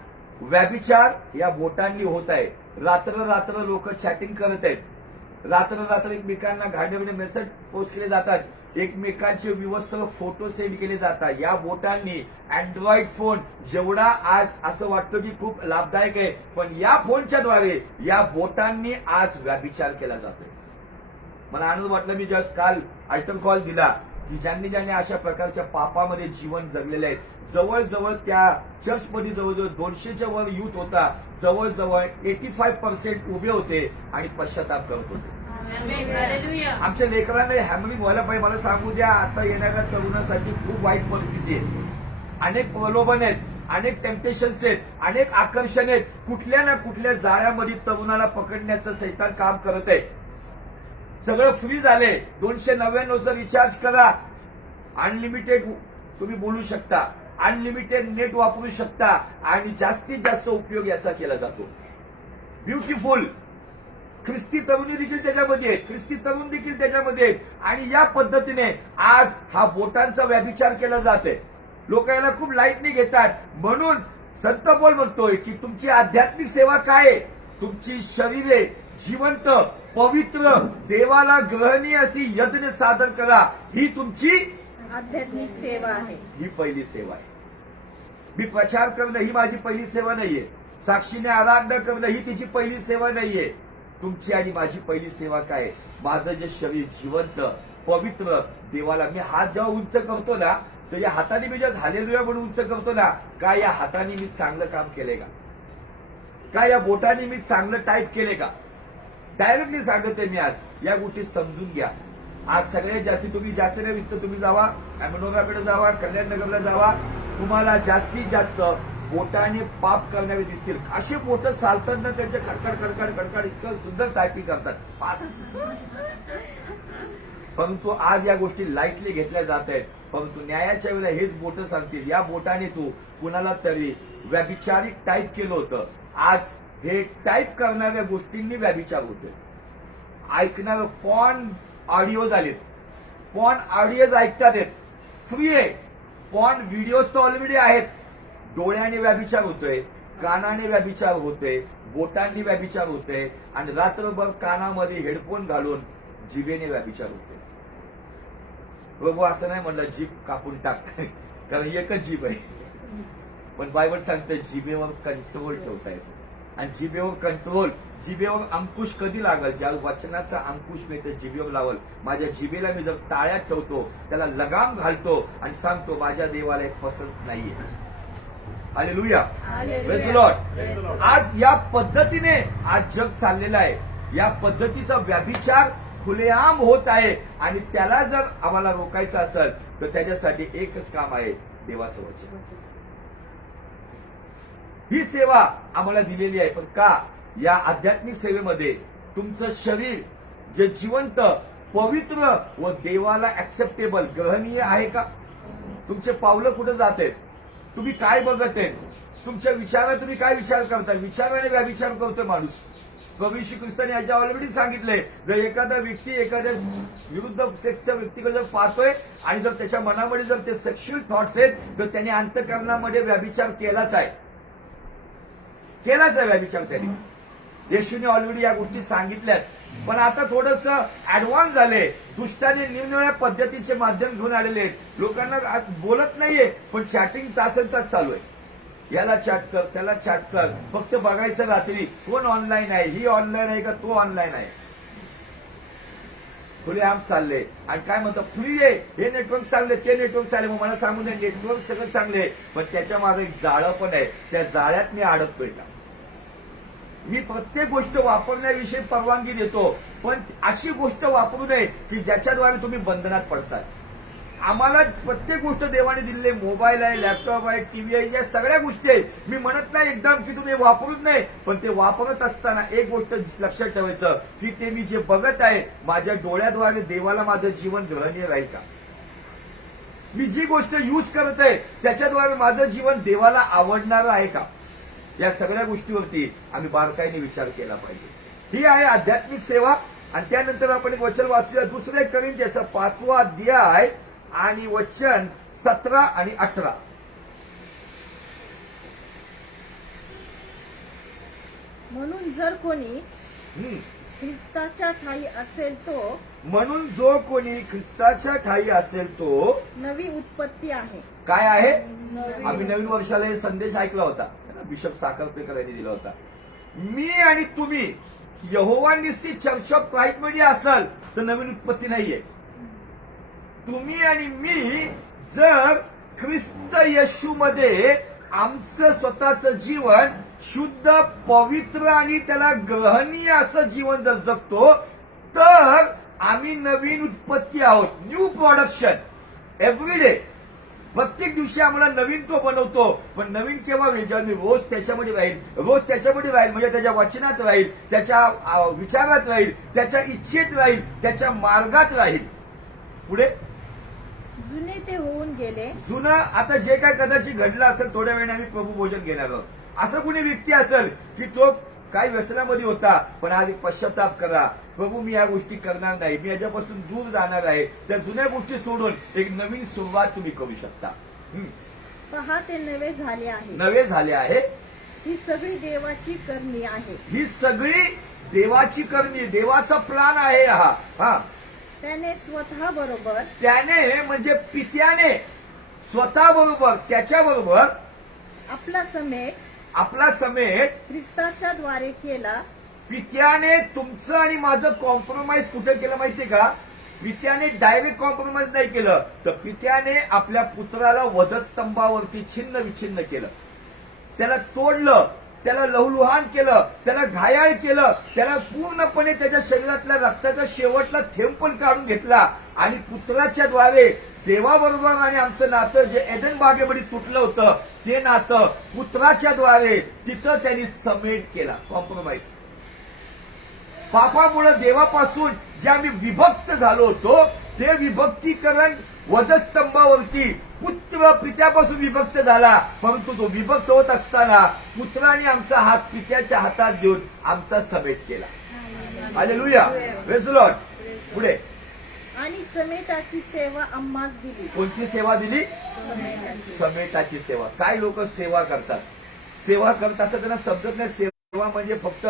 व्यभिचार या बोटांनी होत आहे. रात्र रात्र लोक चॅटिंग करत आहेत, रात्र रात्र एकमेकांना घाणेरडे मेसेज पोस्ट केले जातात, एकमेकांचे विवस्त्र फोटो सेंड केले जातात. या बोटांनी अँड्रॉइड फोन जेवढा आज असं वाटतं की खूप लाभदायक आहे, पण या फोनच्या द्वारे या बोटांनी आज व्यभिचार केला जातोय. मला आनंद वाटला, मी जस्ट काल आयटम कॉल दिला की ज्यांनी अशा प्रकारच्या पापामध्ये जीवन जगलेले आहेत, जवळजवळ त्या चर्चमध्ये जवळजवळ 200च्या वर युथ होता, जवळजवळ 85% उभे होते आणि पश्चाताप करत होते. आमच्या लेकरांना हॅमरिंग व्हायला पाहिजे. मला सांगू द्या, आता येणाऱ्या तरुणासाठी खूप वाईट परिस्थिती आहे. अनेक प्रलोभन आहेत, अनेक टेम्पटेशन्स आहेत, अनेक आकर्षण आहेत. कुठल्या ना कुठल्या जाळ्यामध्ये तरुणाला पकडण्याचं सैतान काम करत आहे. सगळं फ्री झाले, 299चा रिचार्ज करा, अनलिमिटेड तुम्ही बोलू शकता, अनलिमिटेड नेट वापरू शकता आणि जास्तीत जास्त उपयोग याचा केला जातो. ब्युटिफुल ख्रिस्ती तरुणी देखील त्याच्यामध्ये आहेत, ख्रिस्ती तरुण देखील त्याच्यामध्ये आहेत. आणि या पद्धतीने आज हा बोटांचा व्यभिचार केला जाते. लोक याला खूप लाईटली घेतात. म्हणून संत पौल म्हणतोय की तुमची आध्यात्मिक सेवा काय आहे? तुमची शरीरे जिवंत, पवित्र, देवाला ग्रहणीय अशी यज्ञ सादर करा, ही तुमची आध्यात्मिक सेवा आहे. ही पहिली सेवा आहे. मी प्रचार करणं ही माझी पहिली सेवा नाहीये. साक्षीने आराधना करणं ही तिची पहिली सेवा नाहीये. तुमची आणि माझी पहिली सेवा काय आहे? माझं जे शरीर जिवंत, पवित्र, देवाला मी हात जेव्हा उंच करतो ना, तर या हाताने मी जेव्हा हालेलुया म्हणून उंच करतो ना, काय या हाताने मी चांगलं काम केलंय का? काय या बोटाने मी चांगलं टाईप केले का? डायरेक्टली सांगते मी आज या गोष्टी समजून घ्या. आज सगळ्यात जास्ती तुम्ही जास्त नाही तुम्ही जावा, अॅमनोराकडे जावा, कल्याणनगरला जावा, तुम्हाला जास्तीत जास्त बोटाने पाप करणारे दिसतील. असे बोट चालताना त्यांचे खडखड खडखड खडखड इतकं सुंदर टायपिंग करतात पास. परंतु आज या गोष्टी लाईटली घेतल्या जात आहेत. परंतु न्यायाच्या वेळेला हेच बोट सांगतील, या बोटाने तू कुणाला तरी व्यभिचारिक टाईप केलं होतं. आज हे टाईप करणाऱ्या गोष्टींनी व्यभिचार होतोय. ऐकणारं पॉर्न ऑडिओज आलेत, पॉर्न ऑडिओज ऐकतात आहेत, फ्री आहे. पॉर्न व्हिडिओज तर ऑलरेडी आहेत. डोळ्याने व्यभिचार होतोय, कानाने व्यभिचार होतोय, बोटांनी व्यभिचार होतोय आणि रात्रभर कानामध्ये हेडफोन घालून जिभेने व्यभिचार होतोय. प्रभू असं नाही म्हणलं जीभ कापून टाक, कारण एकच जीभ आहे. पण बायबल सांगतं जिभेवर कंट्रोल ठेवता येतो. आणि जिभेवर कंट्रोल, जिभेवर अंकुश कधी लागल? ज्या वचनाचा अंकुश मी त्या जिभेवर लावल. माझ्या जिभेला मी जर ताळ्यात ठेवतो, त्याला लगाम घालतो आणि सांगतो माझ्या देवाला एक पसंत नाहीये. Hallelujah, praise the Lord. आज या पद्धतीने आज जग चाललेलं आहे. या पद्धतीचा व्यभिचार खुलेआम होत आहे आणि त्याला जर आम्हाला रोखायचं असेल तर त्याच्यासाठी एकच काम आहे, देवाचं वचन. ही सेवा आम्हाला दिलेली आहे. पण का? या आध्यात्मिक सेवेमध्ये तुमचं शरीर जे जिवंत, पवित्र व देवाला ऍक्सेप्टेबल, ग्रहणीय आहे का? तुमचे पावलं कुठे जात आहेत? तुम्ही काय बघत आहेत? तुमच्या विचारात तुम्ही काय विचार करता? विचाराने व्यभिचार करतोय माणूस. प्रभू श्री ख्रिस्ताने याच्या ऑलरेडी सांगितलंय, जर एखादा व्यक्ती एखाद्या विरुद्ध सेक्सच्या व्यक्तीकडे जर पाहतोय आणि जर त्याच्या मनामध्ये जर ते सेक्शुअल थॉट्स आहेत, तर त्याने अंतःकरणामध्ये व्यभिचार केलाच आहे. केलाच आहे व्यभिचार त्यांनी. येशूने ऑलरेडी या गोष्टी सांगितल्यात. पण आता थोडस ऍडव्हान्स झाले. दुष्टाने निरनिराळ्या पद्धतीचे माध्यम घेऊन आलेले आहेत. लोकांना बोलत नाहीये, पण चॅटिंग तासन तास चालू आहे. याला चॅट कर, त्याला चॅट कर, फक्त बघायचं रात्री कोण ऑनलाईन आहे, ही ऑनलाईन आहे का तो ऑनलाईन आहे. फुले आम चालले आणि काय म्हणतो फ्री आहे, हे नेटवर्क चालले, ते नेटवर्क चालले. मग मला सांगून द्या, नेटवर्क सगळं चांगले, पण त्याच्या मागे एक जाळं पण आहे. त्या जाळ्यात मी अडकतोय का? मी प्रत्येक गोष्ट वापरण्याविषयी परवानगी देतो, पण अशी गोष्ट वापरू नये की ज्याच्याद्वारे तुम्ही बंधनात पडताय. आम्हाला प्रत्येक गोष्ट देवाने दिलेली, मोबाईल आहे, लॅपटॉप आहे, टीव्ही आहे, या सगळ्या गोष्टी आहेत. मी म्हणत नाही एकदम की तुम्ही वापरूच नाही, पण ते वापरत असताना एक गोष्ट लक्षात ठेवायचं की ते मी जे बघत आहे माझ्या डोळ्याद्वारे देवाला माझं जीवन ग्रहणीय राहील का? मी जी गोष्ट यूज करत आहे त्याच्याद्वारे माझं जीवन देवाला आवडणारं आहे का? या सगळ्या गोष्टीवरती आम्ही बारकाईने विचार केला पाहिजे. ही आहे आध्यात्मिक सेवा. आणि त्यानंतर आपण एक वचन वाचूया, दुसरे कोरिंथ्याचा 5वा अध्याय आणि वचन 17 आणि 18. म्हणून जर कोणी ख्रिस्ताच्या ठाई असेल तो म्हणून जो कोणी ख्रिस्ताच्या ठाई असेल तो नवी उत्पत्ती आहे. काय आहे? आम्ही नवीन वर्षाला हे संदेश ऐकला होता, बिशप साखरपेकर यांनी दिला होता. मी आणि तुम्ही यहोवा निस्ती चर्च ऑफ क्राईस्ट मध्ये असाल तर नवीन उत्पत्ती नाहीये. तुम्ही आणि मी जर ख्रिस्त येशूमध्ये आमचं स्वतःचं जीवन शुद्ध, पवित्र आणि त्याला ग्रहणीय असं जीवन जर जगतो तर आम्ही नवीन उत्पत्ती आहोत. New production everyday. प्रत्येक दिवशी आम्हाला नवीन तो बनवतो. पण नवीन केव्हा होईल? जेव्हा मी रोज त्याच्यामध्ये राहील, रोज त्याच्यामध्ये राहील, म्हणजे त्याच्या वचनात राहील, त्याच्या विचारात राहील, त्याच्या इच्छेत राहील, त्याच्या मार्गात राहील. पुढे जुने ते होऊन गेले. जुनं आता जे काय कदाचित घडलं असेल, थोड्या वेळाने आम्ही प्रभू भोजन घेणार आहोत. असं कुणी व्यक्ती असेल की तो काही व्यसनामध्ये होता, पण आज एक पश्चाताप करा, प्रभू मी या गोष्टी करणार नाही, मी याच्यापासून दूर जाणार आहे. त्या जुन्या गोष्टी सोडून एक नवीन सुरुवात तुम्ही करू शकता. पहा ते नवे झाले आहे. नवे झाले आहे. ही सगळी देवाची करणी आहे. ही सगळी देवाची करणी, देवाचा प्लान आहे हा. त्याने स्वतः बरोबर, त्याने म्हणजे पित्याने स्वतः बरोबर, त्याच्या बरोबर आपला समेट ख्रिस्ताच्या द्वारे केला. पित्याने तुमचं आणि माझं कॉम्प्रोमाइज कुठे केलं माहितीये का? पित्याने डायरेक्ट कॉम्प्रोमाइज नाही केलं, तर पित्याने आपल्या पुत्राला वधस्तंभावरती छिन्न विछिन्न केलं, त्याला तोडलं, त्याला लहुलुहान केलं, त्याला घायाळ केलं, त्याला पूर्णपणे त्याच्या शरीरातल्या रक्ताचा शेवटला थेंब पण काढून घेतला. आणि पुत्राच्या द्वारे देवाबरोबर आणि आमचं नातं जे एदन बागेमध्ये तुटलं होतं ते नातं पुत्राच्या द्वारे तिथं त्यांनी समेट केला. कॉम्प्रोमाइज. पापामुळे देवापासून जे आम्ही विभक्त झालो होतो ते विभक्तीकरण वधस्तंभावरती पुत्र पित्यापासून विभक्त झाला, परंतु तो विभक्त होत असताना पुत्राने आमचा हात पित्याच्या हातात घेऊन आमचा समेट केला. हालेलुया. Praise the Lord. पुढे. आणि समेटाची सेवा आम्हास दिली. कोणती सेवा दिली? समेटाची सेवा. काय लोक सेवा करतात, सेवा करत असं त्यांना समजत नाही. सेवा म्हणजे फक्त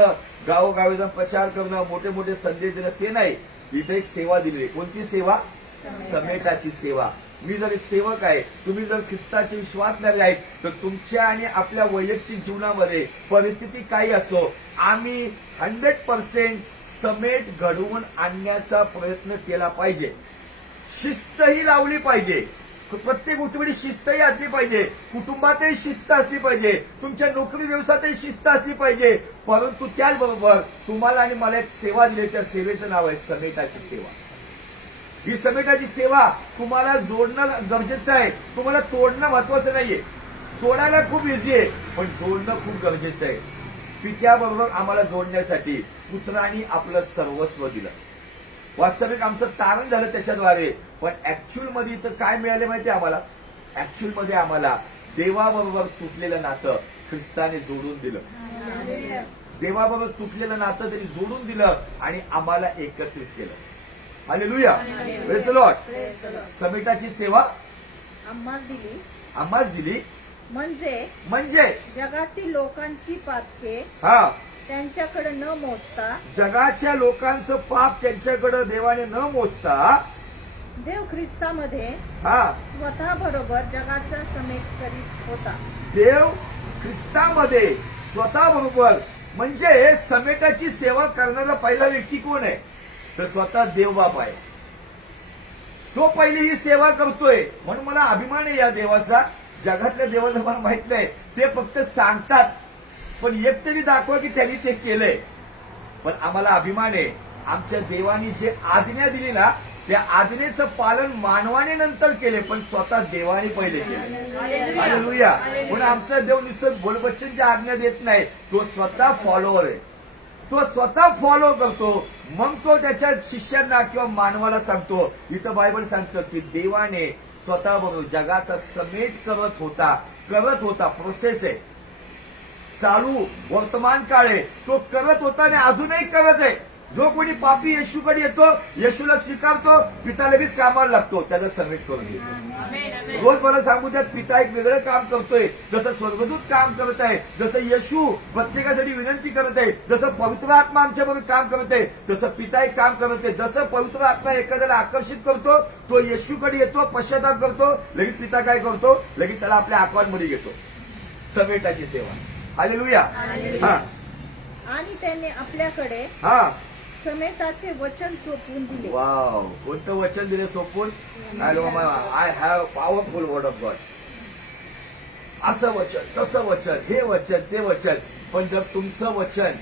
गावोगावी जाऊन प्रचार करणं, मोठे मोठे संदेश देणं, ते नाही. इथे एक सेवा दिली. कोणती सेवा? समेटाची सेवा. मी जर एक सेवक आहे, तुम्ही जर ख्रिस्ताचे विश्वासणारे आहेत, तर तुमच्या आणि आपल्या वैयक्तिक जीवनामध्ये परिस्थिती काही असो, आम्ही 100% समेट घडवून आणण्याचा प्रयत्न केला पाहिजे. शिस्तही लावली पाहिजे. प्रत्येक गोष्टीमध्ये शिस्तही असली पाहिजे. कुटुंबातही शिस्त असली पाहिजे. तुमच्या नोकरी व्यवसायातही शिस्त असली पाहिजे. परंतु त्याचबरोबर तुम्हाला आणि मला एक सेवा दिली, त्या सेवेचं नाव आहे समेटाची सेवा. ही समेटाची सेवा तुम्हाला जोडणं गरजेचं आहे. तुम्हाला तोडणं महत्वाचं नाहीये. तोडायला खूप इझी आहे, पण जोडणं खूप गरजेचं आहे. पित्याबरोबर आम्हाला जोडण्यासाठी पुत्रांनी आपलं सर्वस्व दिलं. वास्तविक आमचं तारण झालं त्याच्याद्वारे, पण ऍक्च्युअल मध्ये तर काय मिळाले माहितीये आम्हाला? ऍक्च्युअल मध्ये आम्हाला देवाबरोबर तुटलेलं नातं ख्रिस्ताने जोडून दिलं. देवाबरोबर तुटलेलं नातं त्यांनी जोडून दिलं आणि आम्हाला एकत्रित केलं. हालेलुया. Praise the lord. समेटाची सेवा आम्हास दिली. म्हणजे जगातील लोकांची पातके त्यांच्याकडे न मोजता, जगाच्या लोकांचं पाप त्यांच्याकडे देवाने न मोजता देव ख्रिस्तामध्ये स्वतः बरोबर जगाचा समेट करीत होता. देव ख्रिस्तामध्ये स्वतः बरोबर म्हणजे समेटाची सेवा करणारा पहिला व्यक्ती कोण आहे? तर स्वतः देवबाप आहे. तो पहिली ही सेवा करतोय म्हणून मला अभिमान आहे या देवाचा. जगातल्या देवाला मला माहित नाही, ते फक्त सांगतात, पण एक तरी दाखवा की त्यांनी ते केलंय. पण आम्हाला अभिमान आहे, आमच्या देवानी जे आज्ञा दिली ना त्या आज्ञेचं पालन मानवाने नंतर केले, पण स्वतः देवाने पहिले केले. हालेलुया. पण आमचा देव नुसतं बोलबच्चनची आज्ञा देत नाही, तो स्वतः फॉलोअर आहे. तो स्वतः फॉलो करतो, मग तो त्याच्या शिष्यांना किंवा मानवाला सांगतो. इथं बायबल सांगतं की देवाने स्वतः बरोबर जगाचा समेट करत होता. प्रोसेस आहे, चालू वर्तमान काळ आहे, तो करत होता आणि अजूनही करत आहे. जो कोणी पापी येशूकडे येतो, येशूला स्वीकारतो, पिता लगेच कामाला लागतो, त्याचा समेट करून देतो. रोज मला सांगू द्या, पिता एक वेगळं काम करतोय, जसं स्वर्गदूत काम करत आहे, जसं येशू प्रत्येकासाठी विनंती करत आहे, जसं पवित्र आत्मा आमच्याबरोबर काम करत आहे, तसं पिता एक काम करत आहे. जसं पवित्र आत्मा एखाद्याला आकर्षित करतो, तो येशूकडे येतो, पश्चाताप करतो, लगेच पिता काय करतो, लगेच त्याला आपल्या अकाउंटमध्ये घेतो. समेटाची सेवा. हालेलुया. हा. आणि त्याने आपल्याकडे हा. समेटाचे वचन सोपवून दिले. वाव. कोणतं वचन दिले सोपून? I have powerful word of God. असं वचन, तसं वचन, हे वचन, ते वचन. पण जर तुमचं वचन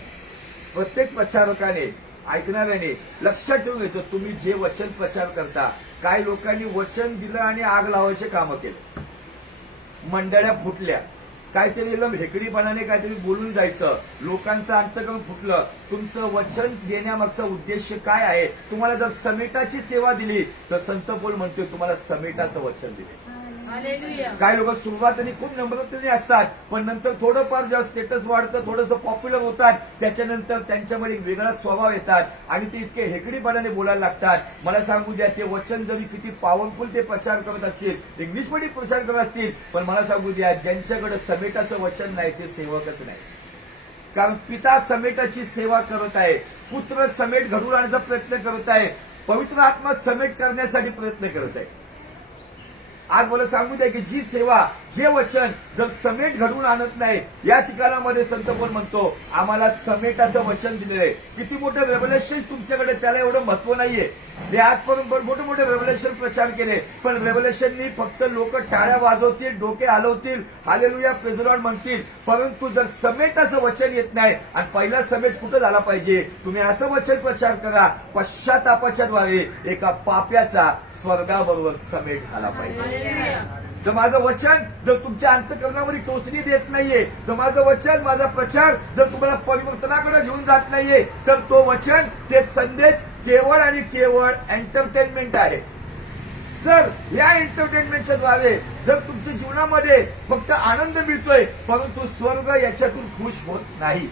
प्रत्येक प्रचारकाने, ऐकणाऱ्याने लक्षात ठेवून घ्यायचं, तुम्ही जे वचन प्रचार करता, काही लोकांनी वचन दिलं आणि आग लावायचे कामं केले, मंडळ्या फुटल्या, काहीतरी हेकडीपणाने काहीतरी बोलून जायचं, लोकांचं अंतकरण फुटलं. तुमचं वचन देण्यामागचा उद्देश काय आहे? तुम्हाला जर समेटाची सेवा दिली तर संत पौल म्हणतोय तुम्हाला समेटाचं वचन दिले. काही लोक सुरुवातीने खूप नम्रतेने असतात, पण नंतर थोडंफार जेव्हा स्टेटस वाढतं, थोडंसं पॉप्युलर होतात, त्याच्यानंतर त्यांच्यामध्ये एक वेगळा स्वभाव येतात आणि ते इतके हेकडीपणाने बोलायला लागतात. मला सांगू द्या, ते वचन जरी किती पॉवरफुल ते प्रचार करत असतील, इंग्लिशमध्ये प्रचार करत असतील, पण मला सांगू द्या, ज्यांच्याकडे समेटाचं वचन नाही ते सेवकच नाही. कारण पिता समेटाची सेवा करत आहे, पुत्र समेट घडवून आणण्याचा प्रयत्न करत आहे, पवित्र आत्मा समेट करण्यासाठी प्रयत्न करत आहे. आज मला सांगू द्या की जी सेवा, जे वचन जर समेट घडवून आणत नाही, या ठिकाणामध्ये संत पौल म्हणतो आम्हाला समेटाचं वचन दिलेलं आहे. किती मोठं रेव्हलेशन तुमच्याकडे, त्याला एवढं महत्व नाहीये. मी आजपर्यंत मोठे मोठे रेव्हलेशन प्रचार केले, पण रेव्हलेशननी फक्त लोक टाळ्या वाजवतील, डोके हलवतील, हालेलुया प्रेज द लॉर्ड म्हणतील, परंतु जर समेटाचं वचन येत नाही, आणि पहिला समेट कुठं झाला पाहिजे? तुम्ही असं वचन प्रचार करा, पश्चातापाच्या द्वारे एका पाप्याचा स्वर्गाबरोबर समेट झाला पाहिजे. जर माझं वचन जर तुमच्या अंतःकरणावर टोचणी देत नाहीये, तर माझं वचन, माझा प्रचार जर तुम्हाला परिवर्तनाकडे घेऊन जात नाहीये, तर तो वचन, ते संदेश केवळ आणि केवळ एंटरटेनमेंट आहे. सर, या एंटरटेनमेंटच्या द्वारे जर तुमच्या जीवनामध्ये फक्त आनंद मिळतोय, परंतु स्वर्ग याच्यातून खुश होत नाही.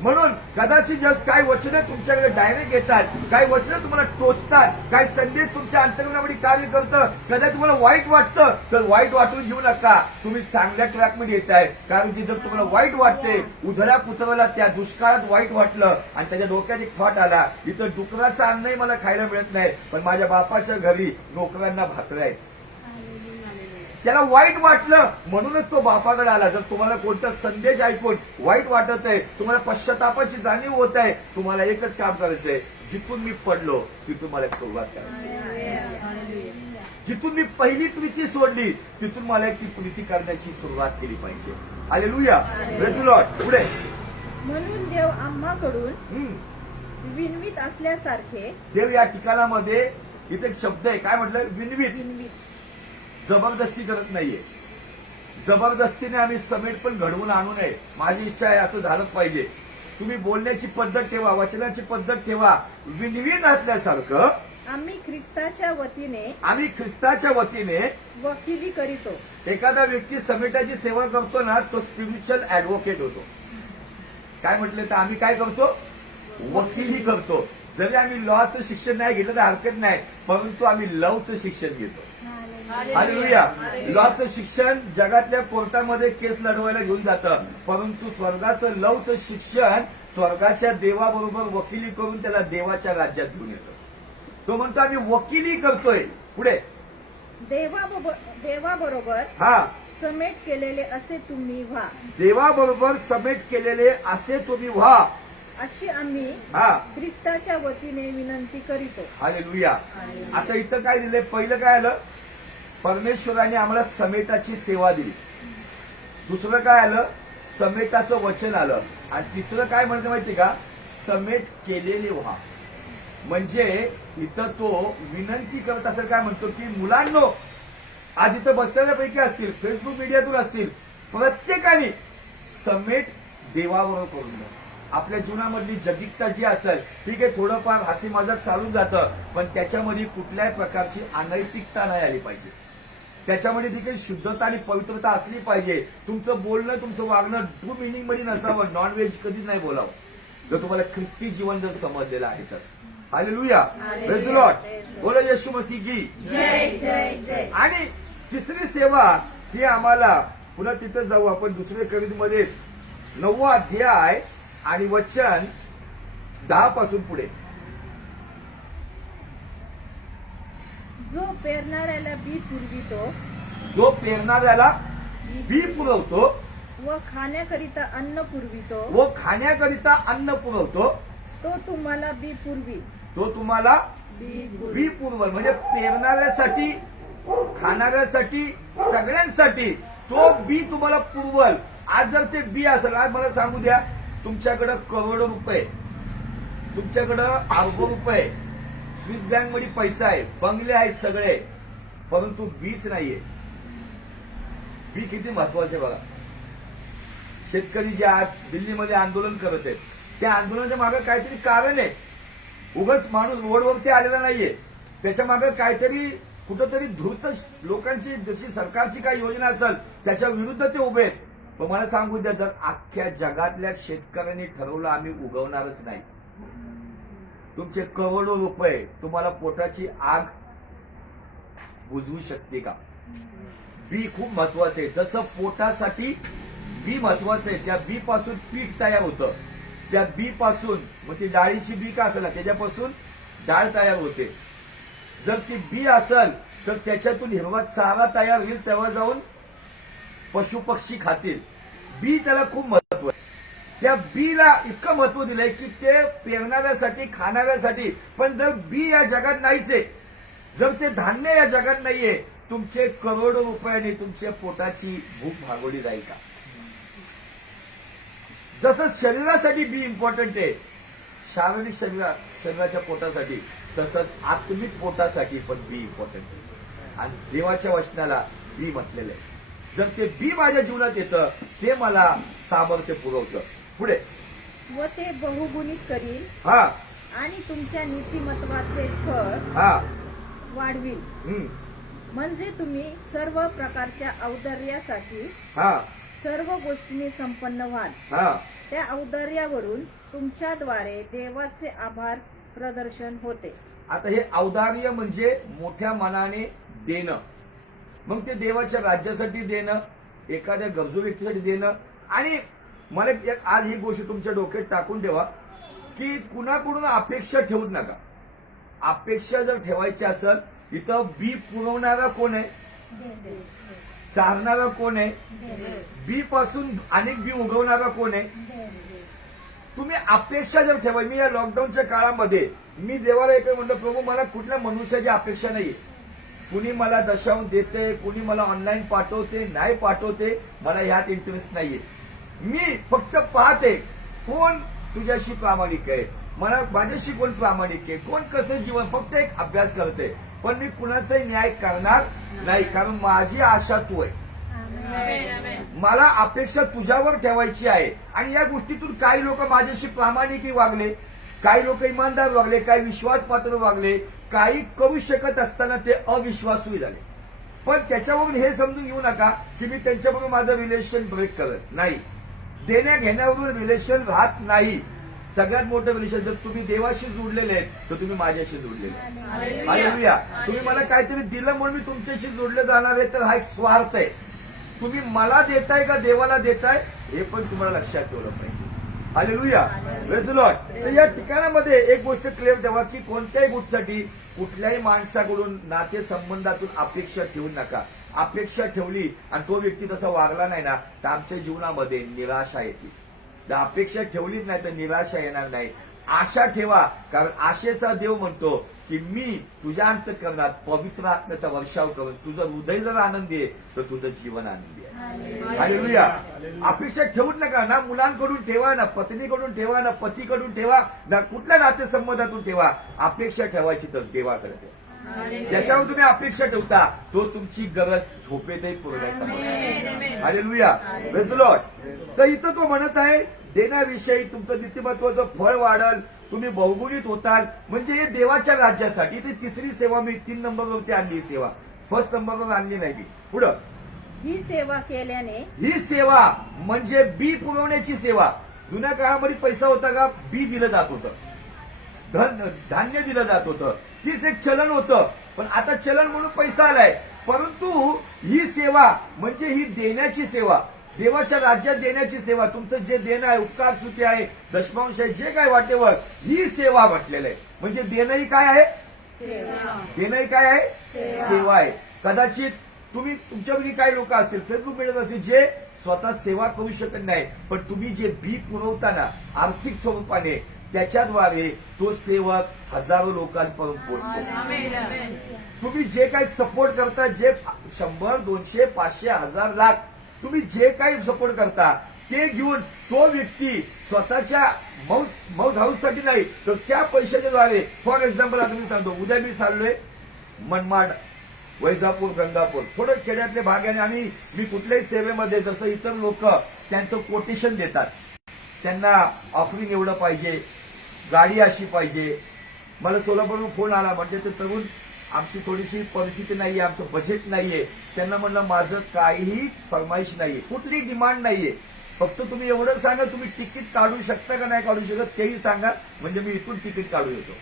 म्हणून कदाचित जस्ट काही वचनं तुमच्याकडे डायरेक्ट येतात, काही वचनं तुम्हाला टोचतात, काही संदेश तुमच्या अंतर्मनामध्ये कार्य करतं. कदाचित तुम्हाला वाईट वाटतं, तर वाईट वाटून घेऊ नका, तुम्ही चांगल्या ट्रॅकमध्ये येताय. कारण की जर तुम्हाला वाईट वाटते, उधळ्या पुतळ्याला त्या दुष्काळात वाईट वाटलं आणि त्याच्या डोक्यात एक थॉट आला, इथं डुकराचं अन्नही मला खायला मिळत नाही, पण माझ्या बापाच्या घरी नोकरांना भाकऱ्या आहेत. त्याला वाईट वाटलं म्हणूनच तो बापाकडे आला. जर तुम्हाला कोणता संदेश ऐकून वाईट वाटत आहे, तुम्हाला पश्चातापाची जाणीव होत आहे, तुम्हाला एकच काम करायचंय, जिथून मी पडलो तिथून मला सुरुवात करायची. जिथून मी पहिली प्रीती सोडली, तिथून मला ती प्रीती करण्याची सुरुवात केली पाहिजे. Hallelujah, praise the Lord. पुढे, म्हणून देव आम्हाकडून विनवीत असल्यासारखे. देव या ठिकाणामध्ये इथे एक शब्द आहे, काय म्हटलं? विनवीत. जबरदस्ती करत नाहीये. जबरदस्तीने आम्ही समेट पण घडवून आणू नये. माझी इच्छा आहे असं झालंच पाहिजे. तुम्ही बोलण्याची पद्धत ठेवा, वचनाची पद्धत ठेवा, विनवीत असल्यासारखं आम्ही ख्रिस्ताच्या वतीने वकिली करीतो. एखादा व्यक्ती समेटाची सेवा करतो ना, तो स्पिरिच्युअल ऍडव्होकेट होतो. काय म्हटलं तर आम्ही काय करतो? वकिली करतो. जरी आम्ही लॉचं शिक्षण नाही घेतलं तर हरकत नाही, परंतु आम्ही लवचं शिक्षण घेतो. हालेलुया. लॉचं शिक्षण जगातल्या कोर्टामध्ये केस लढवायला घेऊन जातं, परंतु स्वर्गाचं लवचं शिक्षण स्वर्गाच्या देवाबरोबर वकिली करून त्याला देवाच्या राज्यात घेऊन येतो. तो म्हणतो आम्ही वकिली करतोय. पुढे, देवाबरोबर समेट केलेले असे तुम्ही व्हा. देवाबरोबर समेट केलेले असे तुम्ही व्हा. अशी आम्ही हा ख्रिस्ताच्या वतीने विनंती करीतो. हालेलुया. आता इथं काय दिलंय? पहिलं काय आलं? परमेश्वराने आम्हाला समेटाची सेवा दिली. दुसरं काय आलं? समेटाचं वचन आलं. आणि तिसरं काय म्हणतं माहिती का? समेट केलेले व्हा. म्हणजे इथं तो विनंती करत असेल, काय म्हणतो की मुलांनो, आज इथं बसलेल्यापैकी असतील, फेसबुक मीडियातून असतील, प्रत्येकाने समेट देवाबरोबर करून घ्या. आपल्या जीवनामधली जगिकता जी असेल, ठीक आहे, थोडंफार हसी मजाक चालून जातं, पण त्याच्यामध्ये कुठल्याही प्रकारची अनैतिकता नाही आली पाहिजे. त्याच्यामध्ये देखील शुद्धता आणि पवित्रता असली पाहिजे. तुमचं बोलणं, तुमचं वागणं ट्रू मिनिंग मध्ये नसावं. नॉनव्हेज कधीच नाही बोलावं, जर तुम्हाला ख्रिस्ती जीवन जर समजलेलं आहे तर. हालेलुया. Praise the Lord. बोला येशू मसीह की जय जय जय. आणि तिसरी सेवा ही आम्हाला, पुन्हा तिथं जाऊ आपण दुसऱ्या कवितेमध्येच 9वा अध्याय आणि वचन 10 पासून पुढे. जो पेरणाऱ्याला बी पुरवितो जो पेरणाऱ्याला बी पुरवतो व खाण्याकरिता अन्न पुरवितो, व खाण्याकरिता अन्न पुरवतो, तो तुम्हाला बी पुरवी. तो तुम्हाला बी पुरवल. म्हणजे पेरणाऱ्यासाठी, खाणाऱ्यासाठी, सगळ्यांसाठी तो बी तुम्हाला पुरवल. आज जर ते बी असेल, आज मला सांगू द्या, तुमच्याकडे करोडो रुपये, तुमच्याकडं अरबो रुपये, स्विस बँक मध्ये पैसा आहे, बंगले आहेत सगळे, परंतु बीच नाहीये. बी किती महत्वाचे बघा. शेतकरी जे आज दिल्लीमध्ये आंदोलन करत आहेत, त्या आंदोलनाच्या मागे काहीतरी कारण आहे. उगाच माणूस रोडवरती आलेला नाहीये. त्याच्या मागे काहीतरी कुठंतरी धूर्त लोकांची, जशी सरकारची काही योजना असेल त्याच्या विरुद्ध ते उभे आहेत. पण मला सांगू द्या, जर अख्ख्या जगातल्या शेतकऱ्यांनी ठरवलं आम्ही उगवणारच नाही, तुमचे करोडो रुपये तुम्हाला पोटाची आग बुजवू शकते का? बी खूप महत्वाचं आहे. जसं पोटासाठी बी महत्वाचं आहे, त्या बी पासून पीठ तयार होतं. त्या बी पासून, मग ती डाळीची बी का असेल, त्याच्यापासून डाळ तयार होते. जर ती बी असेल तर त्याच्यातून हिरवा चारा तयार होईल, तेव्हा जाऊन पशु पक्षी खातील. बी त्याला खूप महत्व आहे. त्या बीला इतकं महत्व दिलंय की ते पेरणाऱ्यासाठी, खाणाऱ्यासाठी. पण जर बी या जगात नाहीच आहे, जर ते धान्य या जगात नाहीये, तुमचे करोडो रुपयाने तुमच्या पोटाची भूक भागवली जाईल का? जसं शरीरासाठी बी इम्पॉर्टंट आहे, शारीरिक शरीराच्या पोटासाठी, तसंच आत्मिक पोटासाठी पण बी इम्पॉर्टंट आहे. आणि देवाच्या वचनाला बी म्हटलेलं आहे. जर ते बी माझ्या जीवनात येतं, ते मला सामर्थ्य पुरवतं. पुढे, व ते बहुगुणित करील हा आणि तुमच्या नीतिमत्वाचे फळ हा वाढविल. म्हणजे तुम्ही सर्व प्रकारच्या औदार्यासाठी हा सर्व गोष्टींनी संपन्न व्हाल. हा त्या औदार्यावरून तुमच्याद्वारे देवाचे आभार प्रदर्शन होते. आता हे औदार्य म्हणजे मोठ्या मनाने देणं. मग ते देवाच्या राज्यासाठी देणं, एखाद्या गरजू व्यक्तीसाठी देणं. आणि मला आज ही गोष्ट तुमच्या डोक्यात टाकून ठेवा की कुणाकडून अपेक्षा ठेवूच नका. अपेक्षा जर ठेवायची असेल, इथं बी पुरवणारा कोण आहे? चारणारा कोण आहे? बी पासून अनेक बी उगवणारा कोण आहे? तुम्ही अपेक्षा जर ठेवा. मी या लॉकडाऊनच्या काळामध्ये मी देवाला एक म्हणलं, प्रभू मला कुठल्या मनुष्याची अपेक्षा नाहीये. कुणी मला दशांश देते, कुणी मला ऑनलाईन पाठवते, नाही पाठवते, मला ह्यात इंटरेस्ट नाहीये. मी फक्त पाहते कोण तुझ्याशी प्रामाणिक आहे, मला माझ्याशी कोण प्रामाणिक आहे, कोण कसं जीवन, फक्त एक अभ्यास करते. पण मी कुणाचाही न्याय करणार नाही, कारण माझी आशा तू आहे. मला अपेक्षा तुझ्यावर ठेवायची आहे. आणि या गोष्टीतून काही लोक माझ्याशी प्रामाणिक वागले, काही लोक इमानदार वागले, काही विश्वासपात्र वागले, काही करू शकत असताना ते अविश्वासूही झाले. पण त्याच्यावरून हे समजून घेऊ नका की मी त्यांच्याबरोबर माझं रिलेशन ब्रेक करत नाही. देण्या घेण्यावरून रिलेशन राहत नाही. सगळ्यात मोठं रिलेशन जर तुम्ही देवाशी जोडलेले आहेत तर तुम्ही माझ्याशी जोडलेले आहेत. हालेलुया. तुम्ही मला काहीतरी दिलं म्हणून मी तुमच्याशी जोडले जाणार आहे, तर हा एक स्वार्थ आहे. तुम्ही मला देताय का देवाला देताय हे पण तुम्हाला लक्षात ठेवलं पाहिजे. हालेलुया. Praise the Lord. तर या ठिकाणामध्ये एक गोष्ट क्लिअर ठेवा की कोणत्याही गोष्टीसाठी कुठल्याही माणसाकडून नातेसंबंधातून अपेक्षा ठेवू नका. अपेक्षा ठेवली आणि तो व्यक्ती तसा वागला नाही ना, तर आमच्या जीवनामध्ये निराशा येते. जर अपेक्षा ठेवलीच नाही तर निराशा येणार नाही. आशा ठेवा, कारण आशेचा देव म्हणतो की मी तुझ्या अंतःकरणात पवित्र आत्म्याचा वर्षाव करून तुझं हृदय जर आनंदी आहे तर तुझं जीवन आनंदी आहे. हालेलुया. अपेक्षा ठेवूच नका, ना मुलांकडून ठेवा, ना पत्नीकडून ठेवा, ना पतीकडून ठेवा, ना कुठल्या नातेसंबंधातून ठेवा. अपेक्षा ठेवायची तर देवाकडे ठेवा. ज्याच्यावर तुम्ही अपेक्षा ठेवता तो तुमची गरज झोपेतही पुरवण्यास. हालेलुया. Praise the Lord. तर इथं तो म्हणत आहे देण्याविषयी तुमचं नीतिमत्वाचं फळ वाढल, तुम्ही बहुगुणित होताल. म्हणजे हे देवाच्या राज्यासाठी. ती तिसरी सेवा मी 3 नंबरवरती आणली सेवा, फर्स्ट नंबरवर आणली नाही मी. पुढं ही सेवा केल्याने ही सेवा म्हणजे बी पुरवण्याची सेवा. जुन्या काळामध्ये पैसा होता का? बी दिलं जात होतं, धान्य दिलं जात होतं. तीच एक चलन होतं. पण आता चलन म्हणून पैसा आलाय. परंतु ही सेवा म्हणजे ही देण्याची सेवा, देवाच्या राज्यात देण्याची सेवा. तुमचं जे देणं आहे, उपकार स्तुती आहे, दशमांश आहे, जे काय वाटेवर, ही सेवा म्हटलेलं आहे. म्हणजे देणंही काय आहे? देणंही काय आहे? सेवा आहे. कदाचित तुम्ही तुमच्यापैकी काही लोक असतील, फेसबुक मिळत असतील, जे स्वतः सेवा करू शकत नाही, पण तुम्ही जे बी पुरवताना आर्थिक स्वरूपाने त्याच्याद्वारे तो सेवक हजारो लोकांपर्यंत पोहोचतो. तुम्ही जे काही सपोर्ट करता, जे 100, 200, 500, 1000, लाख तुम्ही जे काही सपोर्ट करता ते घेऊन तो व्यक्ती स्वतःच्या मौज हाऊससाठी नाही तर त्या पैशाच्या द्वारे, फॉर एक्झाम्पल आता मी सांगतो, उद्या मी चाललोय मनमाड, वैजापूर, गंगापूर, थोडं खेड्यातले भागाने, आणि मी कुठल्याही सेवेमध्ये जसं इतर लोक त्यांचं कोटेशन देतात, त्यांना ऑफरिंग एवढं पाहिजे, गाडी अशी पाहिजे. मला सोलापूरवरून फोन आला, म्हणजे ते तरुण आमची थोडीशी परिस्थिती नाहीये, आमचं बजेट नाहीये. त्यांना म्हणलं माझं काहीही फरमाईश नाहीये, कुठली डिमांड नाहीये, फक्त तुम्ही एवढं सांगा तुम्ही तिकीट काढू शकता का नाही काढू शकत तेही सांगा, म्हणजे मी इथून तिकीट काढू येतो.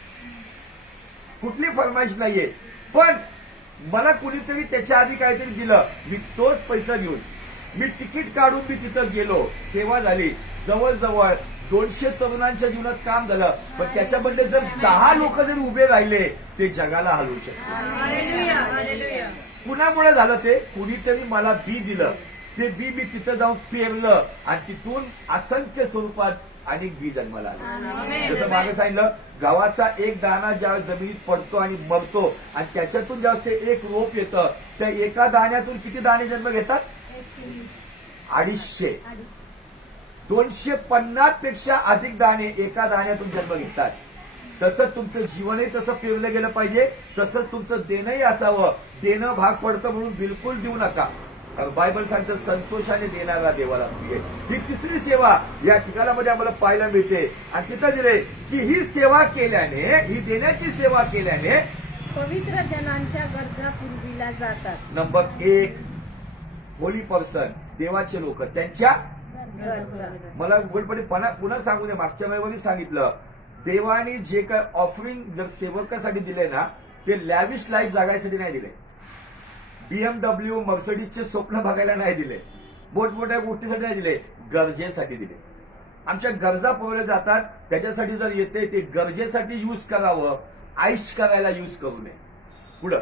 कुठली फरमाईश नाहीये. पण मला कुणीतरी त्याच्या आधी काहीतरी दिलं, मी तोच पैसा घेऊन मी तिकीट काढून मी तिथं गेलो, सेवा झाली. जवळजवळ 200 तरुणांच्या जीवनात काम झालं. पण त्याच्यामध्ये जर 10 लोक जर उभे राहिले ते जगाला हलवू शकतात. कुणामुळे झालं ते? कुणीतरी मला बी दिलं, ते बी मी तिथं जाऊन पेरलं आणि तिथून असंख्य स्वरूपात अनेक बी जन्माला आले. जसं मागे सांगितलं, गव्हाचा एक दाणा ज्या जमिनीत पडतो आणि मरतो आणि त्याच्यातून जेव्हा ते एक रोप येतं, त्या एका दाण्यातून किती दाणे जन्म घेतात? 250. 250 पेक्षा अधिक दाणे एका दाण्यातून जन्म घेतात. तसं तुमचं जीवनही तसं पेरलं गेलं पाहिजे, तसंच तुमचं देणंही असावं. देणं भाग पडतं म्हणून बिलकुल देऊ नका. बायबल सांगतं संतोषाने देणारा देवाला प्रिय. ही तिसरी सेवा या ठिकाणामध्ये आम्हाला पाहायला मिळते. आणि तिथं दिले की ही सेवा केल्याने, ही देण्याची सेवा केल्याने पवित्र जनांच्या गरजा पुरविल्या जातात. नंबर 1 होली पर्सन, देवाचे लोक, त्यांच्या गरजा. मला उघडपणे पुन्हा सांगू दे, मागच्या वेळेवरही सांगितलं, देवाने जे काय ऑफरिंग जर सेवकासाठी दिले ना, ते लॅविश लाईफ जगायसाठी नाही दिले, BMW मर्सिडीजचे स्वप्न बघायला नाही दिले, मोठमोठ्या गोष्टीसाठी नाही दिले, गरजेसाठी दिले. आमच्या गरजा पुरवल्या जातात, त्याच्यासाठी जर येते ते गरजेसाठी यूज करावं, आईश करायला यूज करू नये. पुढं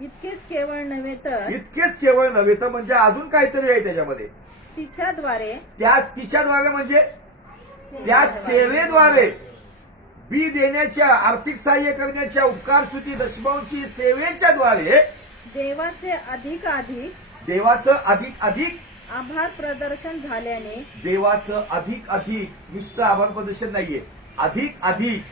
इतकेच केवळ नव्हे तर इतकेच केवळ नव्हे तर म्हणजे अजून काहीतरी आहे त्याच्यामध्ये. तिच्याद्वारे तिच्याद्वारे म्हणजे त्या सेवेद्वारे, बी देण्याच्या, आर्थिक सहाय्य करण्याच्या, उपकार स्तुती दशमांशी सेवेच्या द्वारे देवाचे अधिकाधिक आभार प्रदर्शन झाल्याने, देवाचं अधिक नुसतं आभार प्रदर्शन नाहीये, अधिक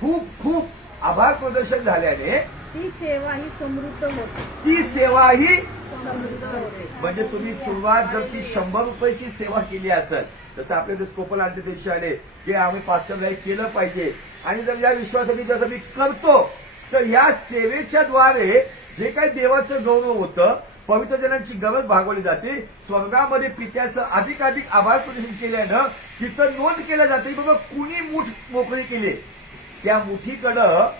खूप आभार प्रदर्शन झाल्याने ती सेवा ही समृद्ध होते. ती सेवाही समृद्ध होते. म्हणजे तुम्ही सुरुवात जर ती 100 रुपयाची सेवा केली असेल, जसं आपल्या स्कोपल आणते दिवशी आले की आम्ही पास्टरला केलं पाहिजे, आणि जर या विश्वासाने जसं मी करतो तर या सेवेच्या द्वारे जे काही देवाचं गौरव होतं, पवित्र जनांची गरज भागवली जाते, स्वर्गामध्ये पित्याचं अधिक आभार प्रदर्शन केल्यानं तिथं नोंद केल्या जाते, बाबा कुणी मूठ मोकळी केली, त्या मुठीकडं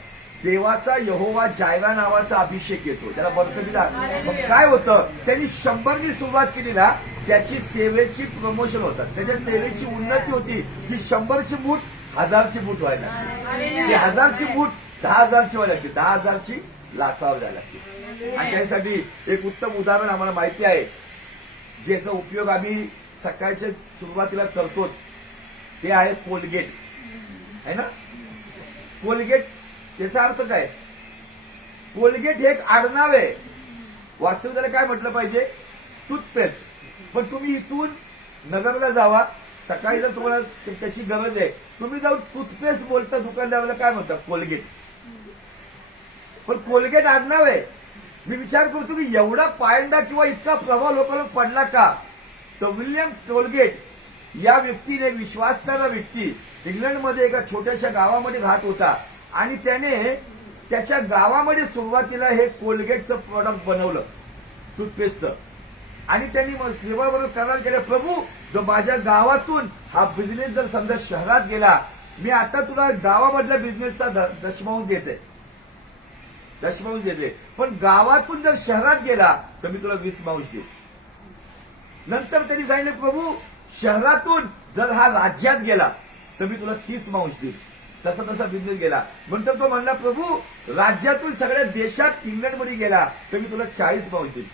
देवाचा यहोवा जायरा नावाचा अभिषेक येतो, त्याला बरकतीला. मग काय होतं, त्यांनी 100नी सुरुवात केली ना, त्याची सेवेची प्रमोशन होतात, त्याच्या सेवेची उन्नती होती. ही 100ची मूठ 1000ची मूठ व्हायला, ती 1000ची मूठ 10,000ची व्हायला लागते, 10,000ची लाखावर जायला लागते. आणि त्यासाठी एक उत्तम उदाहरण आम्हाला माहिती आहे, ज्याचा उपयोग आम्ही सकाळच्या सुरुवातीला करतोच. ते आहे कोलगेट, है ना? कोलगेट याचा अर्थ काय? कोलगेट हे एक आडनाव आहे. वास्तविक त्याला काय म्हटलं पाहिजे? टूथपेस्ट. पण तुम्ही इथून नगरला जावा, सकाळी जर तुम्हाला त्याची गरज आहे, तुम्ही जाऊन टूथपेस्ट बोलता दुकानदाराला काय म्हणता? कोलगेट. पण कोलगेट आडनाव आहे. मी विचार करतो की एवढा पायंडा किंवा इतका प्रभाव लोकांना पडला का? तर विल्यम कोलगेट या व्यक्तीने, विश्वासणारा व्यक्ती, इंग्लंडमध्ये एका छोट्याशा गावामध्ये राहत होता आणि त्याने त्याच्या गावामध्ये सुरुवातीला हे कोलगेटचं प्रॉडक्ट बनवलं, टूथपेस्टचं. आणि त्यांनी देवाबरोबर करार केला, प्रभू जो माझ्या गावातून हा बिझनेस जर समजा शहरात गेला, मी आता तुला गावामधल्या बिझनेसचा दशमांश देते, दशमांश देते. पण गावातून जर शहरात गेला तर मी तुला 20% देईन. नंतर त्यांनी सांगितले, प्रभू शहरातून जर हा राज्यात गेला तर मी तुला 30% देईन. तसा तसा बिझनेस गेला. नंतर तो म्हणला, प्रभू राज्यातून सगळ्या देशात इंग्लंडमध्ये गेला तर मी तुला 40% देईन.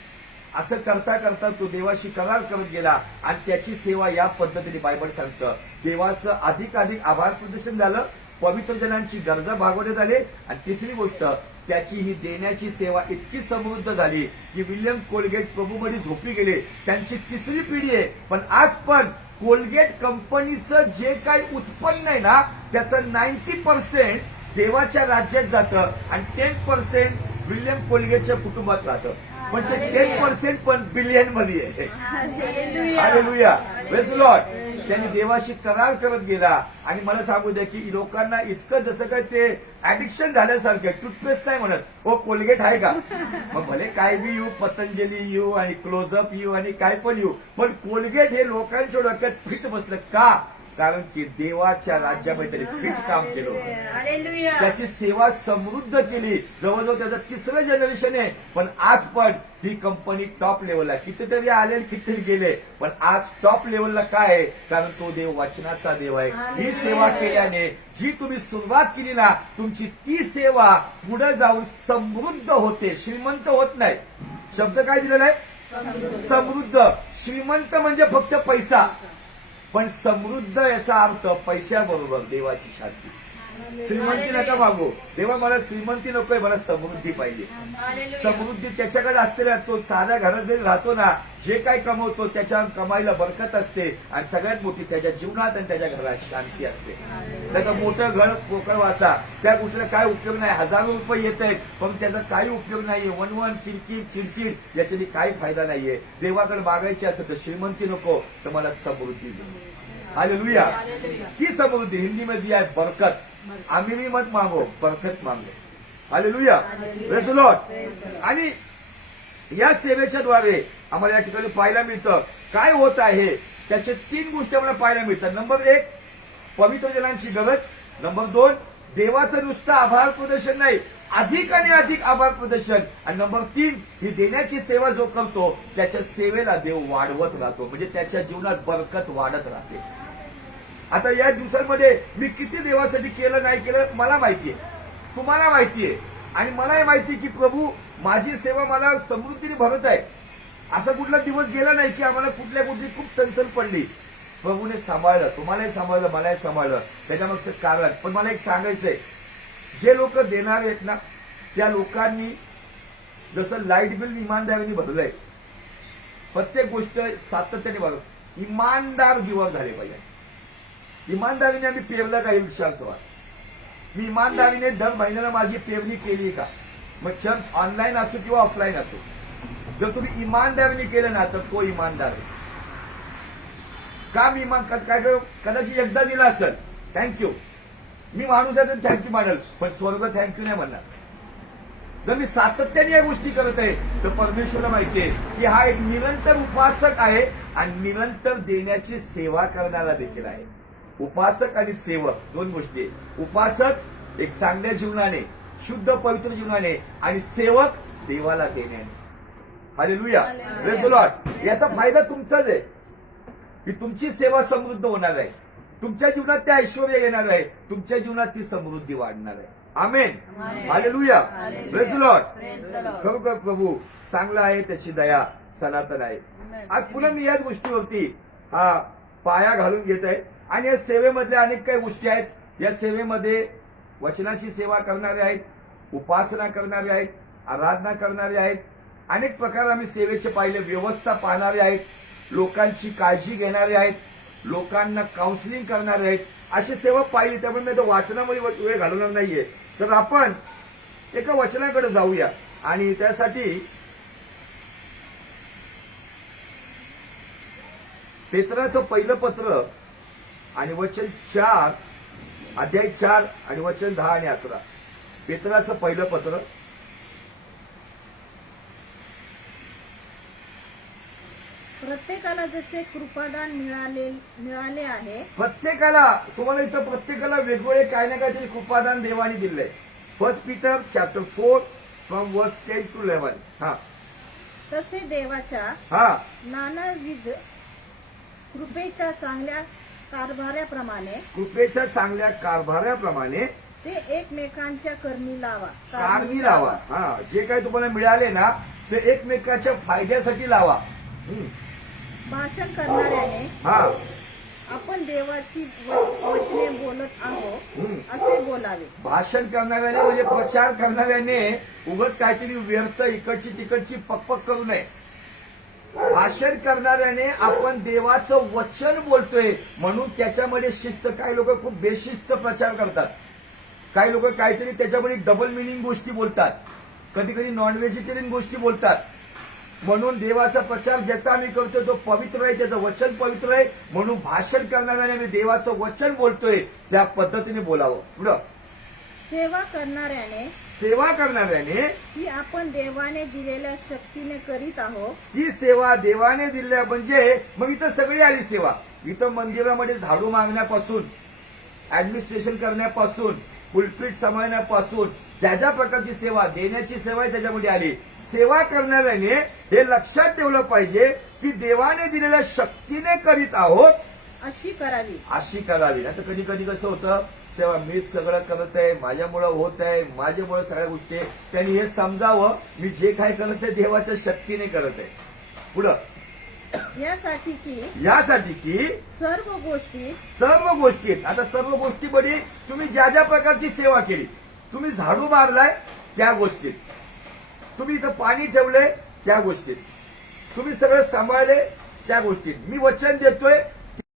असं करता करता तो देवाशी करार करत गेला आणि त्याची सेवा या पद्धतीने बायबल सांगतं. देवाचं अधिकाधिक आभार प्रदर्शन झालं, पवित्र जनांची गरजा भागवण्यात आले. आणि तिसरी गोष्ट, त्याची ही देण्याची सेवा इतकी समृद्ध झाली की विल्यम कोलगेट प्रभूमध्ये झोपी गेले. त्यांची तिसरी पिढी आहे. पण आज पण कोलगेट कंपनीचं जे काही उत्पन्न आहे ना, त्याचं 90% देवाच्या राज्यात जातं आणि 10% विल्यम कोलगेटच्या कुटुंबात राहतं. पण ते 10% पण बिलियन मध्ये आहे. Hallelujah, praise the Lord. त्यांनी देवाशी करार करत गेला. आणि मला सांगू द्या की लोकांना इतकं जसं काय ते ऍडिक्शन झाल्यासारखं, टूथपेस्ट नाही म्हणत, ओ कोलगेट आहे का? मग भले काय बी येऊ, पतंजली येऊ आणि क्लोजअप येऊ आणि काय पण येऊ, पण कोलगेट हे लोकांच्या डोक्यात फिट बसलं का? कारण की देवाच्या राज्यामध्ये त्यांनी फिट काम केलं होतं. त्याची सेवा समृद्ध केली. जवळजवळ त्याचं 3रं जनरेशन आहे. पण आज पण ही कंपनी टॉप लेवलला, कितीतरी आले आणि कितीतरी गेले, पण आज टॉप लेवलला काय आहे? कारण तो देव वचनाचा देव आहे. ही सेवा केल्याने जी तुम्ही सुरुवात केली ना, तुमची ती सेवा पुढे जाऊन समृद्ध होते, श्रीमंत होत नाही. शब्द काय दिलेला आहे? समृद्ध. श्रीमंत म्हणजे फक्त पैसा, पण समृद्ध याचा अर्थ पैशाबरोबर देवाची शांती. श्रीमंती नका मागू, देवा मला श्रीमंती नकोय, मला समृद्धी पाहिजे. समृद्धी त्याच्याकडे असते. तो साध्या घरात जरी राहतो ना, जे काही कमवतो त्याच्या कमाईला बरकत असते आणि सगळ्यात मोठी त्याच्या जीवनात आणि त्याच्या घरात शांती असते. त्याचं मोठं घर पोकळ वाचा, त्या गोष्टीला काय उपयोग नाही. हजारो रुपये येत आहेत पण त्याचा काही उपयोग नाहीये. वनवन, किरकिर, चिडचिड याच्याने काही फायदा नाहीये. देवाकडे मागायची असेल तर श्रीमंती नको, तर मला समृद्धी दे. हालेलुया. ही समृद्धी हिंदीमध्ये आहे बरकत. आम्ही मत मागो, बरकत मागो. Hallelujah, praise the Lord. आणि या सेवेच्या द्वारे आम्हाला या ठिकाणी पाहायला मिळतं काय होत आहे. त्याचे 3 गोष्टी आम्हाला पाहायला मिळतात. नंबर 1, पवित्र जनांची गरज. नंबर 2, देवाचं नुसतं आभार प्रदर्शन नाही, अधिक आणि अधिक आभार प्रदर्शन. आणि नंबर 3, ही देण्याची सेवा जो करतो त्याच्या सेवेला देव वाढवत राहतो, म्हणजे त्याच्या जीवनात बरकत वाढत राहते. आता या दिवसांमध्ये मी किती देवासाठी केलं नाही केलं मला माहितीये, तुम्हाला माहितीये, आणि मलाही माहिती की प्रभू माझी सेवा मला समृद्धीने भरत आहे. असा कुठला दिवस गेला नाही की आम्हाला कुठल्या गोष्टी खूप सनसन पडली. प्रभूने सांभाळलं, तुम्हालाही सांभाळलं, मलाही सांभाळलं. त्याच्यामागचं कारण पण मला एक सांगायचंय, जे लोक देणार आहेत ना त्या लोकांनी जसं लाईट बिल इमानदारीने भरलंय, प्रत्येक गोष्ट सातत्याने भरलं. इमानदार गिव्हर झाले पाहिजे. इमानदारीने आम्ही पेरला काही विश्वास ठेवा. मी इमानदारीने दर महिन्याला माझी पेरणी केली का? मग चर्च ऑनलाईन असो किंवा ऑफलाईन असो, जर तुम्ही इमानदारीने केलं ना तर तो इमानदार आहे. का मी काय कदाचित एकदा दिला असेल थँक्यू, मी माणूस आहे तर थँक्यू मानेल, पण स्वर्ग थँक्यू नाही म्हणणार. जर मी सातत्याने या गोष्टी करत आहे तर परमेश्वरला माहितीये की हा एक निरंतर उपासक आहे आणि निरंतर देण्याची सेवा करणारा देखील आहे. उपासक आणि सेवक 2 गोष्टी आहेत. उपासक एक चांगल्या जीवनाने, शुद्ध पवित्र जीवनाने, आणि सेवक देवाला देण्याने. Hallelujah, praise the lord. याचा फायदा तुमचाच आहे की तुमची सेवा समृद्ध होणार आहे, तुमच्या जीवनात ते ऐश्वर्य येणार आहे, तुमच्या जीवनात ती समृद्धी वाढणार आहे. आमेन, हालेलुया, प्रेज द लॉर्ड. खरोखर प्रभू चांगला आहे, त्याची दया सनातन आहे. आज पुन्हा मी याच गोष्टीवरती हा पाया घालून घेत आहे आणि या सेवेमधल्या अनेक काही गोष्टी आहेत. या सेवेमध्ये वचनाची सेवा करणारे आहेत, उपासना करणारे आहेत, आराधना करणारे आहेत, अनेक प्रकार आम्ही सेवेचे पाहिले, व्यवस्था पाहणारे आहेत, लोकांची काळजी घेणारे आहेत, लोकांना काउन्सिलिंग करणारे आहेत, अशी सेवा पाहिली. त्यामुळे मी तो वाचनामध्ये वेळ घालवणार नाहीये. तर आपण एका वचनाकडे जाऊया आणि त्यासाठी पेत्राचं पहिलं पत्र आणि वचन 4 अध्याय 4 आणि वचन 10 आणि 11. पेत्राचं पहिलं पत्र प्रत्येकाला जसे कृपादान मिळाले आहे, प्रत्येकाला, तुम्हाला इथं प्रत्येकाला वेगवेगळे काही ना काहीतरी कृपादान देवाने दिलंय. 1 पीटर चॅप्टर 4 फ्रॉम वर्स 10 to 11. हा तसे देवाच्या हा नानाविध कृपेच्या चांगल्या कारभाराप्रमाणे कृपेच्या चांगल्या कारभाराप्रमाणे ते एकमेकांच्या करणी कारणी लावा. हा, जे काही तुम्हाला मिळाले ना ते एकमेकाच्या फायद्यासाठी लावा. भाषण करणाऱ्याने हा आपण देवाची वचने बोलत आहोत असे बोलावे. भाषण करणाऱ्याने म्हणजे प्रचार करणाऱ्याने उगाच काहीतरी व्यर्थ इकडची तिकडची पकपक करू नये. भाषण करणाऱ्याने आपण देवाचं वचन बोलतोय म्हणून त्याच्यामध्ये शिस्त. काही लोक खूप बेशिस्त प्रचार करतात, काही लोक काहीतरी त्याच्यामध्ये डबल मिनिंग गोष्टी बोलतात, कधी कधी नॉन व्हेजिटेरियन गोष्टी बोलतात. म्हणून देवाचा प्रचार ज्याचा आम्ही करतोय तो पवित्र आहे, त्याचं वचन पवित्र आहे. म्हणून भाषण करणाऱ्याने मी देवाचं वचन बोलतोय त्या पद्धतीने बोलावं. पुढं सेवा करणाऱ्याने ही आपण देवाने दिलेल्या शक्तीने करीत आहोत. ही सेवा देवाने दिल्या म्हणजे मग इथं सगळी आली सेवा. इथं मंदिरामध्ये झाडू मागण्यापासून, ऍडमिनिस्ट्रेशन करण्यापासून, पुलपीठ सांभाळण्यापासून ज्या ज्या प्रकारची सेवा देण्याची सेवा त्याच्यामध्ये आली. सेवा करणाऱ्याने हे लक्षात ठेवलं पाहिजे की देवाने दिलेल्या शक्तीने करीत आहोत अशी करावी. आता कधी कधी कसं होतं, सेवा मीच सगळं करत आहे, माझ्यामुळं होत आहे, माझ्यामुळे सगळ्या गोष्टी. त्यांनी हे समजावं मी जे काय करत आहे देवाच्या शक्तीने करत आहे. पुढं यासाठी की सर्व गोष्टीत, आता सर्व गोष्टीमध्ये तुम्ही ज्या ज्या प्रकारची सेवा केली, तुम्ही झाडू मारलाय त्या गोष्टीत, तुम्ही इथं पाणी ठेवलंय त्या गोष्टीत, तुम्ही सगळं सांभाळले त्या गोष्टीत, मी वचन देतोय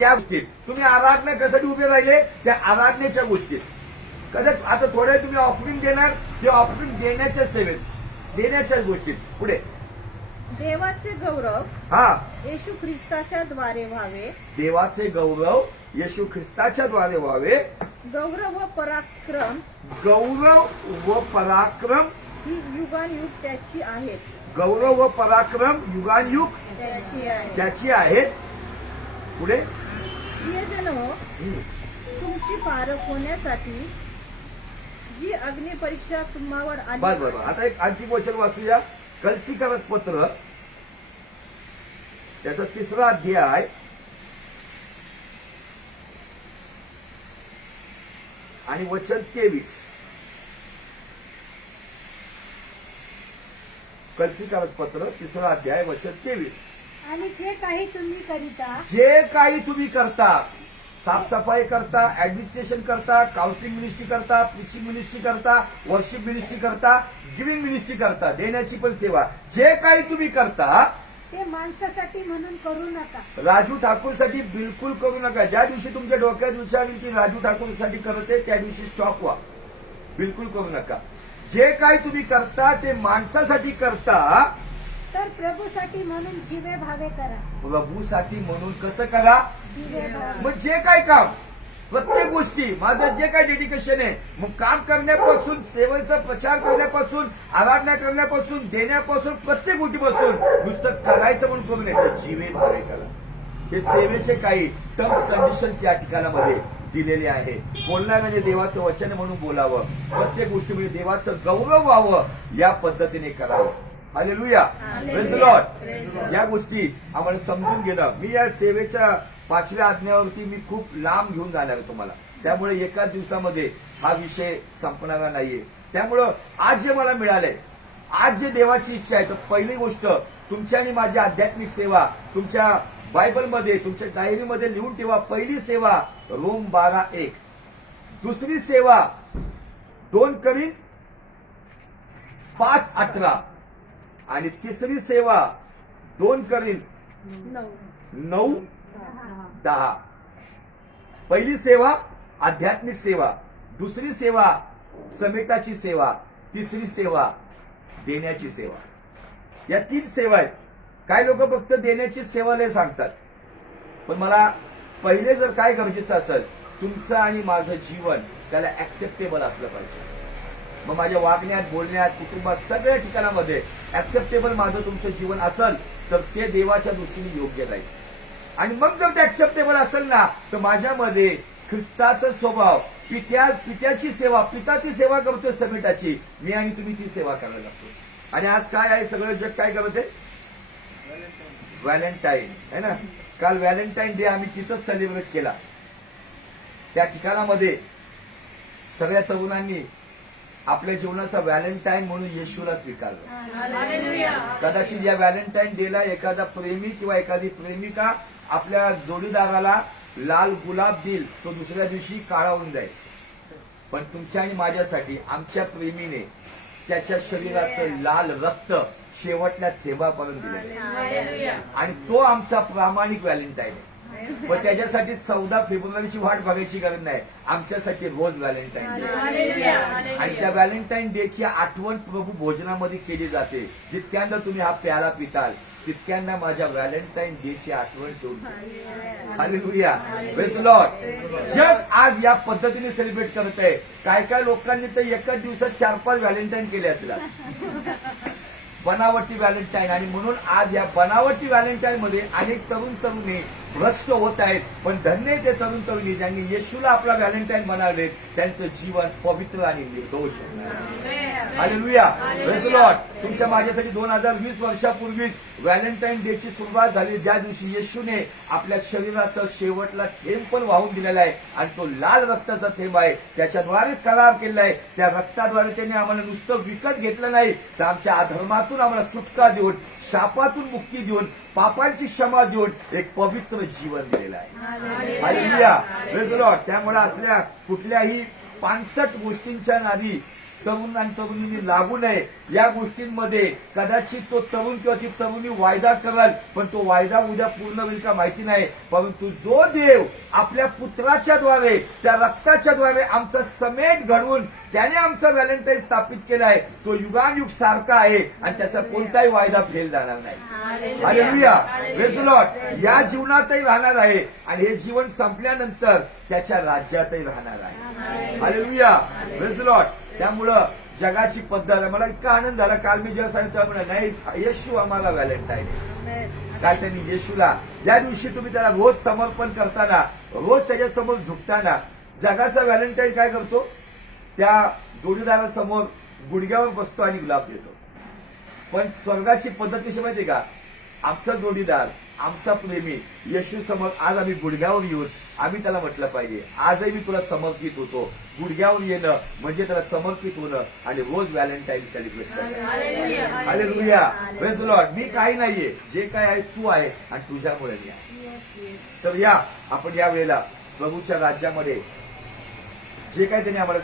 त्या गोष्टीत, तुम्ही आराधना कशासाठी उभे राहिले त्या आराधनेच्या गोष्टीत. कदाचित आता थोड्या तुम्ही ऑफरिंग देणार, ते ऑफरिंग देण्याच्या सेवेत, देण्याच्या गोष्टीत. पुढे देवाचे गौरव येशू ख्रिस्ताच्या द्वारे व्हावे. देवाचे गौरव येशू ख्रिस्ताच्या द्वारे व्हावे. गौरव व पराक्रम ही युगानयुग त्याची आहेत. गौरव व पराक्रम युगानयुग त्याची आहेत. पुढे प्रियजनो, तुमची पारख होण्यासाठी जी अग्निपरीक्षा तुम्हावर आली. बरोबर. आता एक अंतिम वचन वाचूया. कलसीकर पत्र त्याचा 3रा अध्याय आणि वचन 23. कलसीकर पत्र 3रा अध्याय वचन 23. आणि जे काही तुम्ही करता, साफसफाई करता, ऍडमिनिस्ट्रेशन करता, काउन्सिलिंग मिनिस्ट्री करता, प्रीचिंग मिनिस्ट्री करता, वर्शिप मिनिस्ट्री करता, गिव्हिंग मिनिस्ट्री करता, देण्याची पण सेवा, जे काही तुम्ही करता ते माणसासाठी म्हणून करू नका. राजू ठाकूरसाठी बिलकुल करू नका. ज्या दिवशी तुमच्या डोक्यात विचार येईल की राजू ठाकूरसाठी करते त्या दिवशी स्टॉप व्हा. बिलकुल करू नका. जे काही तुम्ही करता ते माणसासाठी करता, तर प्रभूसाठी म्हणून जीवे भावे करा. प्रभूसाठी म्हणून कसं करा. जीवे भावे. मग जे काय काम, प्रत्येक गोष्टी, माझं जे काय डेडिकेशन आहे, मग काम करण्यापासून, सेवेचा प्रचार करण्यापासून, आराधना करण्यापासून, देण्यापासून, प्रत्येक गोष्टीपासून नुसतं करायचं म्हणून करू नये, जीवे भावे करा. हे सेवेचे काही टर्म्स कंडिशन्स या ठिकाणामध्ये दिलेले आहे. बोलणार म्हणजे देवाचं वचन म्हणून बोलावं, प्रत्येक गोष्टीमध्ये देवाचं गौरव व्हावं, या पद्धतीने करावं. Hallelujah, praise the Lord. या गोष्टी आम्हाला समजून घेणं. मी या सेवेच्या 5व्या आज्ञेवरती मी खूप लांब घेऊन जाणार आहे तुम्हाला. त्यामुळे एकाच दिवसामध्ये हा विषय संपणारा नाहीये. त्यामुळं आज जे मला मिळालंय, आज जे देवाची इच्छा आहे, तर पहिली गोष्ट तुमची आणि माझी आध्यात्मिक सेवा तुमच्या बायबलमध्ये तुमच्या डायरीमध्ये लिहून ठेवा. पहिली सेवा रोम 12:1, दुसरी सेवा 2 कोरिंथ 5:18 आणि तिसरी सेवा 2 कोरिंथ 9:10. पहिली सेवा आध्यात्मिक सेवा, दुसरी सेवा समेटाची सेवा, तिसरी सेवा देण्याची सेवा. या 3 सेवा आहेत. काय लोक फक्त देण्याची सेवा लय सांगतात, पण मला पहिले जर काय गरजेचं असेल, तुमचं आणि माझं जीवन त्याला ऍक्सेप्टेबल असलं पाहिजे. मग माझ्या वागण्यात, बोलण्यात, कुटुंबात सगळ्या ठिकाणामध्ये ऍक्सेप्टेबल माझं तुमचं जीवन असेल तर ते देवाच्या दृष्टीने योग्य राहील. आणि मग जर ते ऍक्सेप्टेबल असेल ना, तर माझ्यामध्ये ख्रिस्ताचा स्वभाव, पित्याची सेवा, पिताची सेवा करतोय समेटाची, मी आणि तुम्ही ती सेवा करायला लागतो. आणि आज काय आहे, सगळं जग काय करत आहे, व्हॅलेंटाईन है ना. काल व्हॅलेंटाईन डे आम्ही तिथंच सेलिब्रेट केला. त्या ठिकाणामध्ये सगळ्या तरुणांनी आपल्या जीवनाचा व्हॅलेंटाईन म्हणून येशूला स्वीकारलं. कदाचित या व्हॅलेंटाईन डेला एखादा प्रेमी किंवा एखादी प्रेमिका आपल्या जोडीदाराला लाल गुलाब देईल, तो दुसऱ्या दिवशी काळा होऊन जाईल. पण तुमच्या आणि माझ्यासाठी आमच्या प्रेमीने त्याच्या शरीराचं लाल रक्त शेवटल्या थेंबापर्यंत दिलेलं, आणि तो आमचा प्रामाणिक व्हॅलेंटाईन आहे. मग त्याच्यासाठी 14 फेब्रुवारीची वाट बघायची गरज नाही. आमच्यासाठी रोज व्हॅलेंटाईन डे. आणि त्या व्हॅलेंटाईन डेची आठवण प्रभू भोजनामध्ये केली जाते. जितक्यांदा तुम्ही हा प्याला पिताल, तितक्यांदा माझ्या व्हॅलेंटाईन डेची आठवण ठेवून. Hallelujah, praise Lord. जग आज या पद्धतीने सेलिब्रेट करत आहे. काय लोकांनी तर एकाच दिवसात 4-5 व्हॅलेंटाईन केले असतात, बनावटी व्हॅलेंटाईन. आणि म्हणून आज या बनावटी व्हॅलेंटाईन मध्ये अनेक तरुणी भ्रष्ट होत आहेत. पण धन्य आहे ते तरुणी ज्यांनी येशूला आपला व्हॅलेंटाईन बनवले, त्यांचं जीवन पवित्र आणि निर्दोष. Hallelujah, praise Lord. तुमच्या माझ्यासाठी 2020 वर्षापूर्वीच व्हॅलेंटाईन डेची सुरुवात झाली, ज्या दिवशी येशूने आपल्या शरीराचा शेवटला थेंब पण वाहून दिलेला आहे. आणि तो लाल रक्ताचा थेंब आहे, त्याच्याद्वारे करार केलेला आहे. त्या रक्ताद्वारे त्याने आम्हाला नुसतं विकत घेतलं नाही, तर आमच्या अधर्मातून आम्हाला सुटका देऊन, शापातून मुक्ती देऊन, पापांची क्षमा देऊन एक पवित्र जीवन दिलेलं आहे. Hallelujah, praise Lord. त्यामुळे असल्या कुठल्याही पानसट गोष्टींच्या नादी तरुण आणि तरुणींनी लागू नये. या गोष्टींमध्ये कदाचित तो तरुण किंवा ती तरुणी वायदा कराल, पण तो वायदा उद्या पूर्ण होईल का माहिती नाही. परंतु जो देव आपल्या पुत्राच्या द्वारे, त्या रक्ताच्या द्वारे आमचा समेट घडवून त्याने आमचा व्हॅलेंटाईन स्थापित केला आहे, तो युगानुयुग सारखा आहे आणि त्याचा कोणताही वायदा फेल जाणार नाही. Hallelujah, praise Lord. या जीवनातही राहणार आहे आणि हे जीवन संपल्यानंतर त्याच्या राज्यातही राहणार आहे. Hallelujah, praise Lord. त्यामुळं जगाची पद्धत आहे. मला इतका आनंद झाला काल मी जेव्हा सांगितलं, म्हणा नाही येशू आम्हाला व्हॅलेंटाईन. काय त्यांनी येशूला, ज्या दिवशी तुम्ही त्याला रोज समर्पण करताना, रोज त्याच्यासमोर झुकताना, जगाचा व्हॅलेंटाईन काय करतो, त्या जोडीदारासमोर गुडघ्यावर बसतो आणि गुलाब देतो. पण स्वर्गाची पद्धत कशी माहितीये का, आमचा जोडीदार, आमचा प्रेमी येशू समोर आज आम्ही गुडघ्यावर येऊन आम्ही त्याला म्हटलं पाहिजे, आजही मी तुला समर्पित होतो. गुडघ्यावर येणं म्हणजे त्याला समर्पित होणं आणि रोज व्हॅलेंटाईन सेलिब्रेट करणं. Hallelujah, praise lord. मी काही नाहीये, जे काय आहे तू आहे आणि तुझ्यामुळे मी आहे. तर या आपण या वेळेला प्रभूच्या राज्यामध्ये जे काही त्यांनी आम्हाला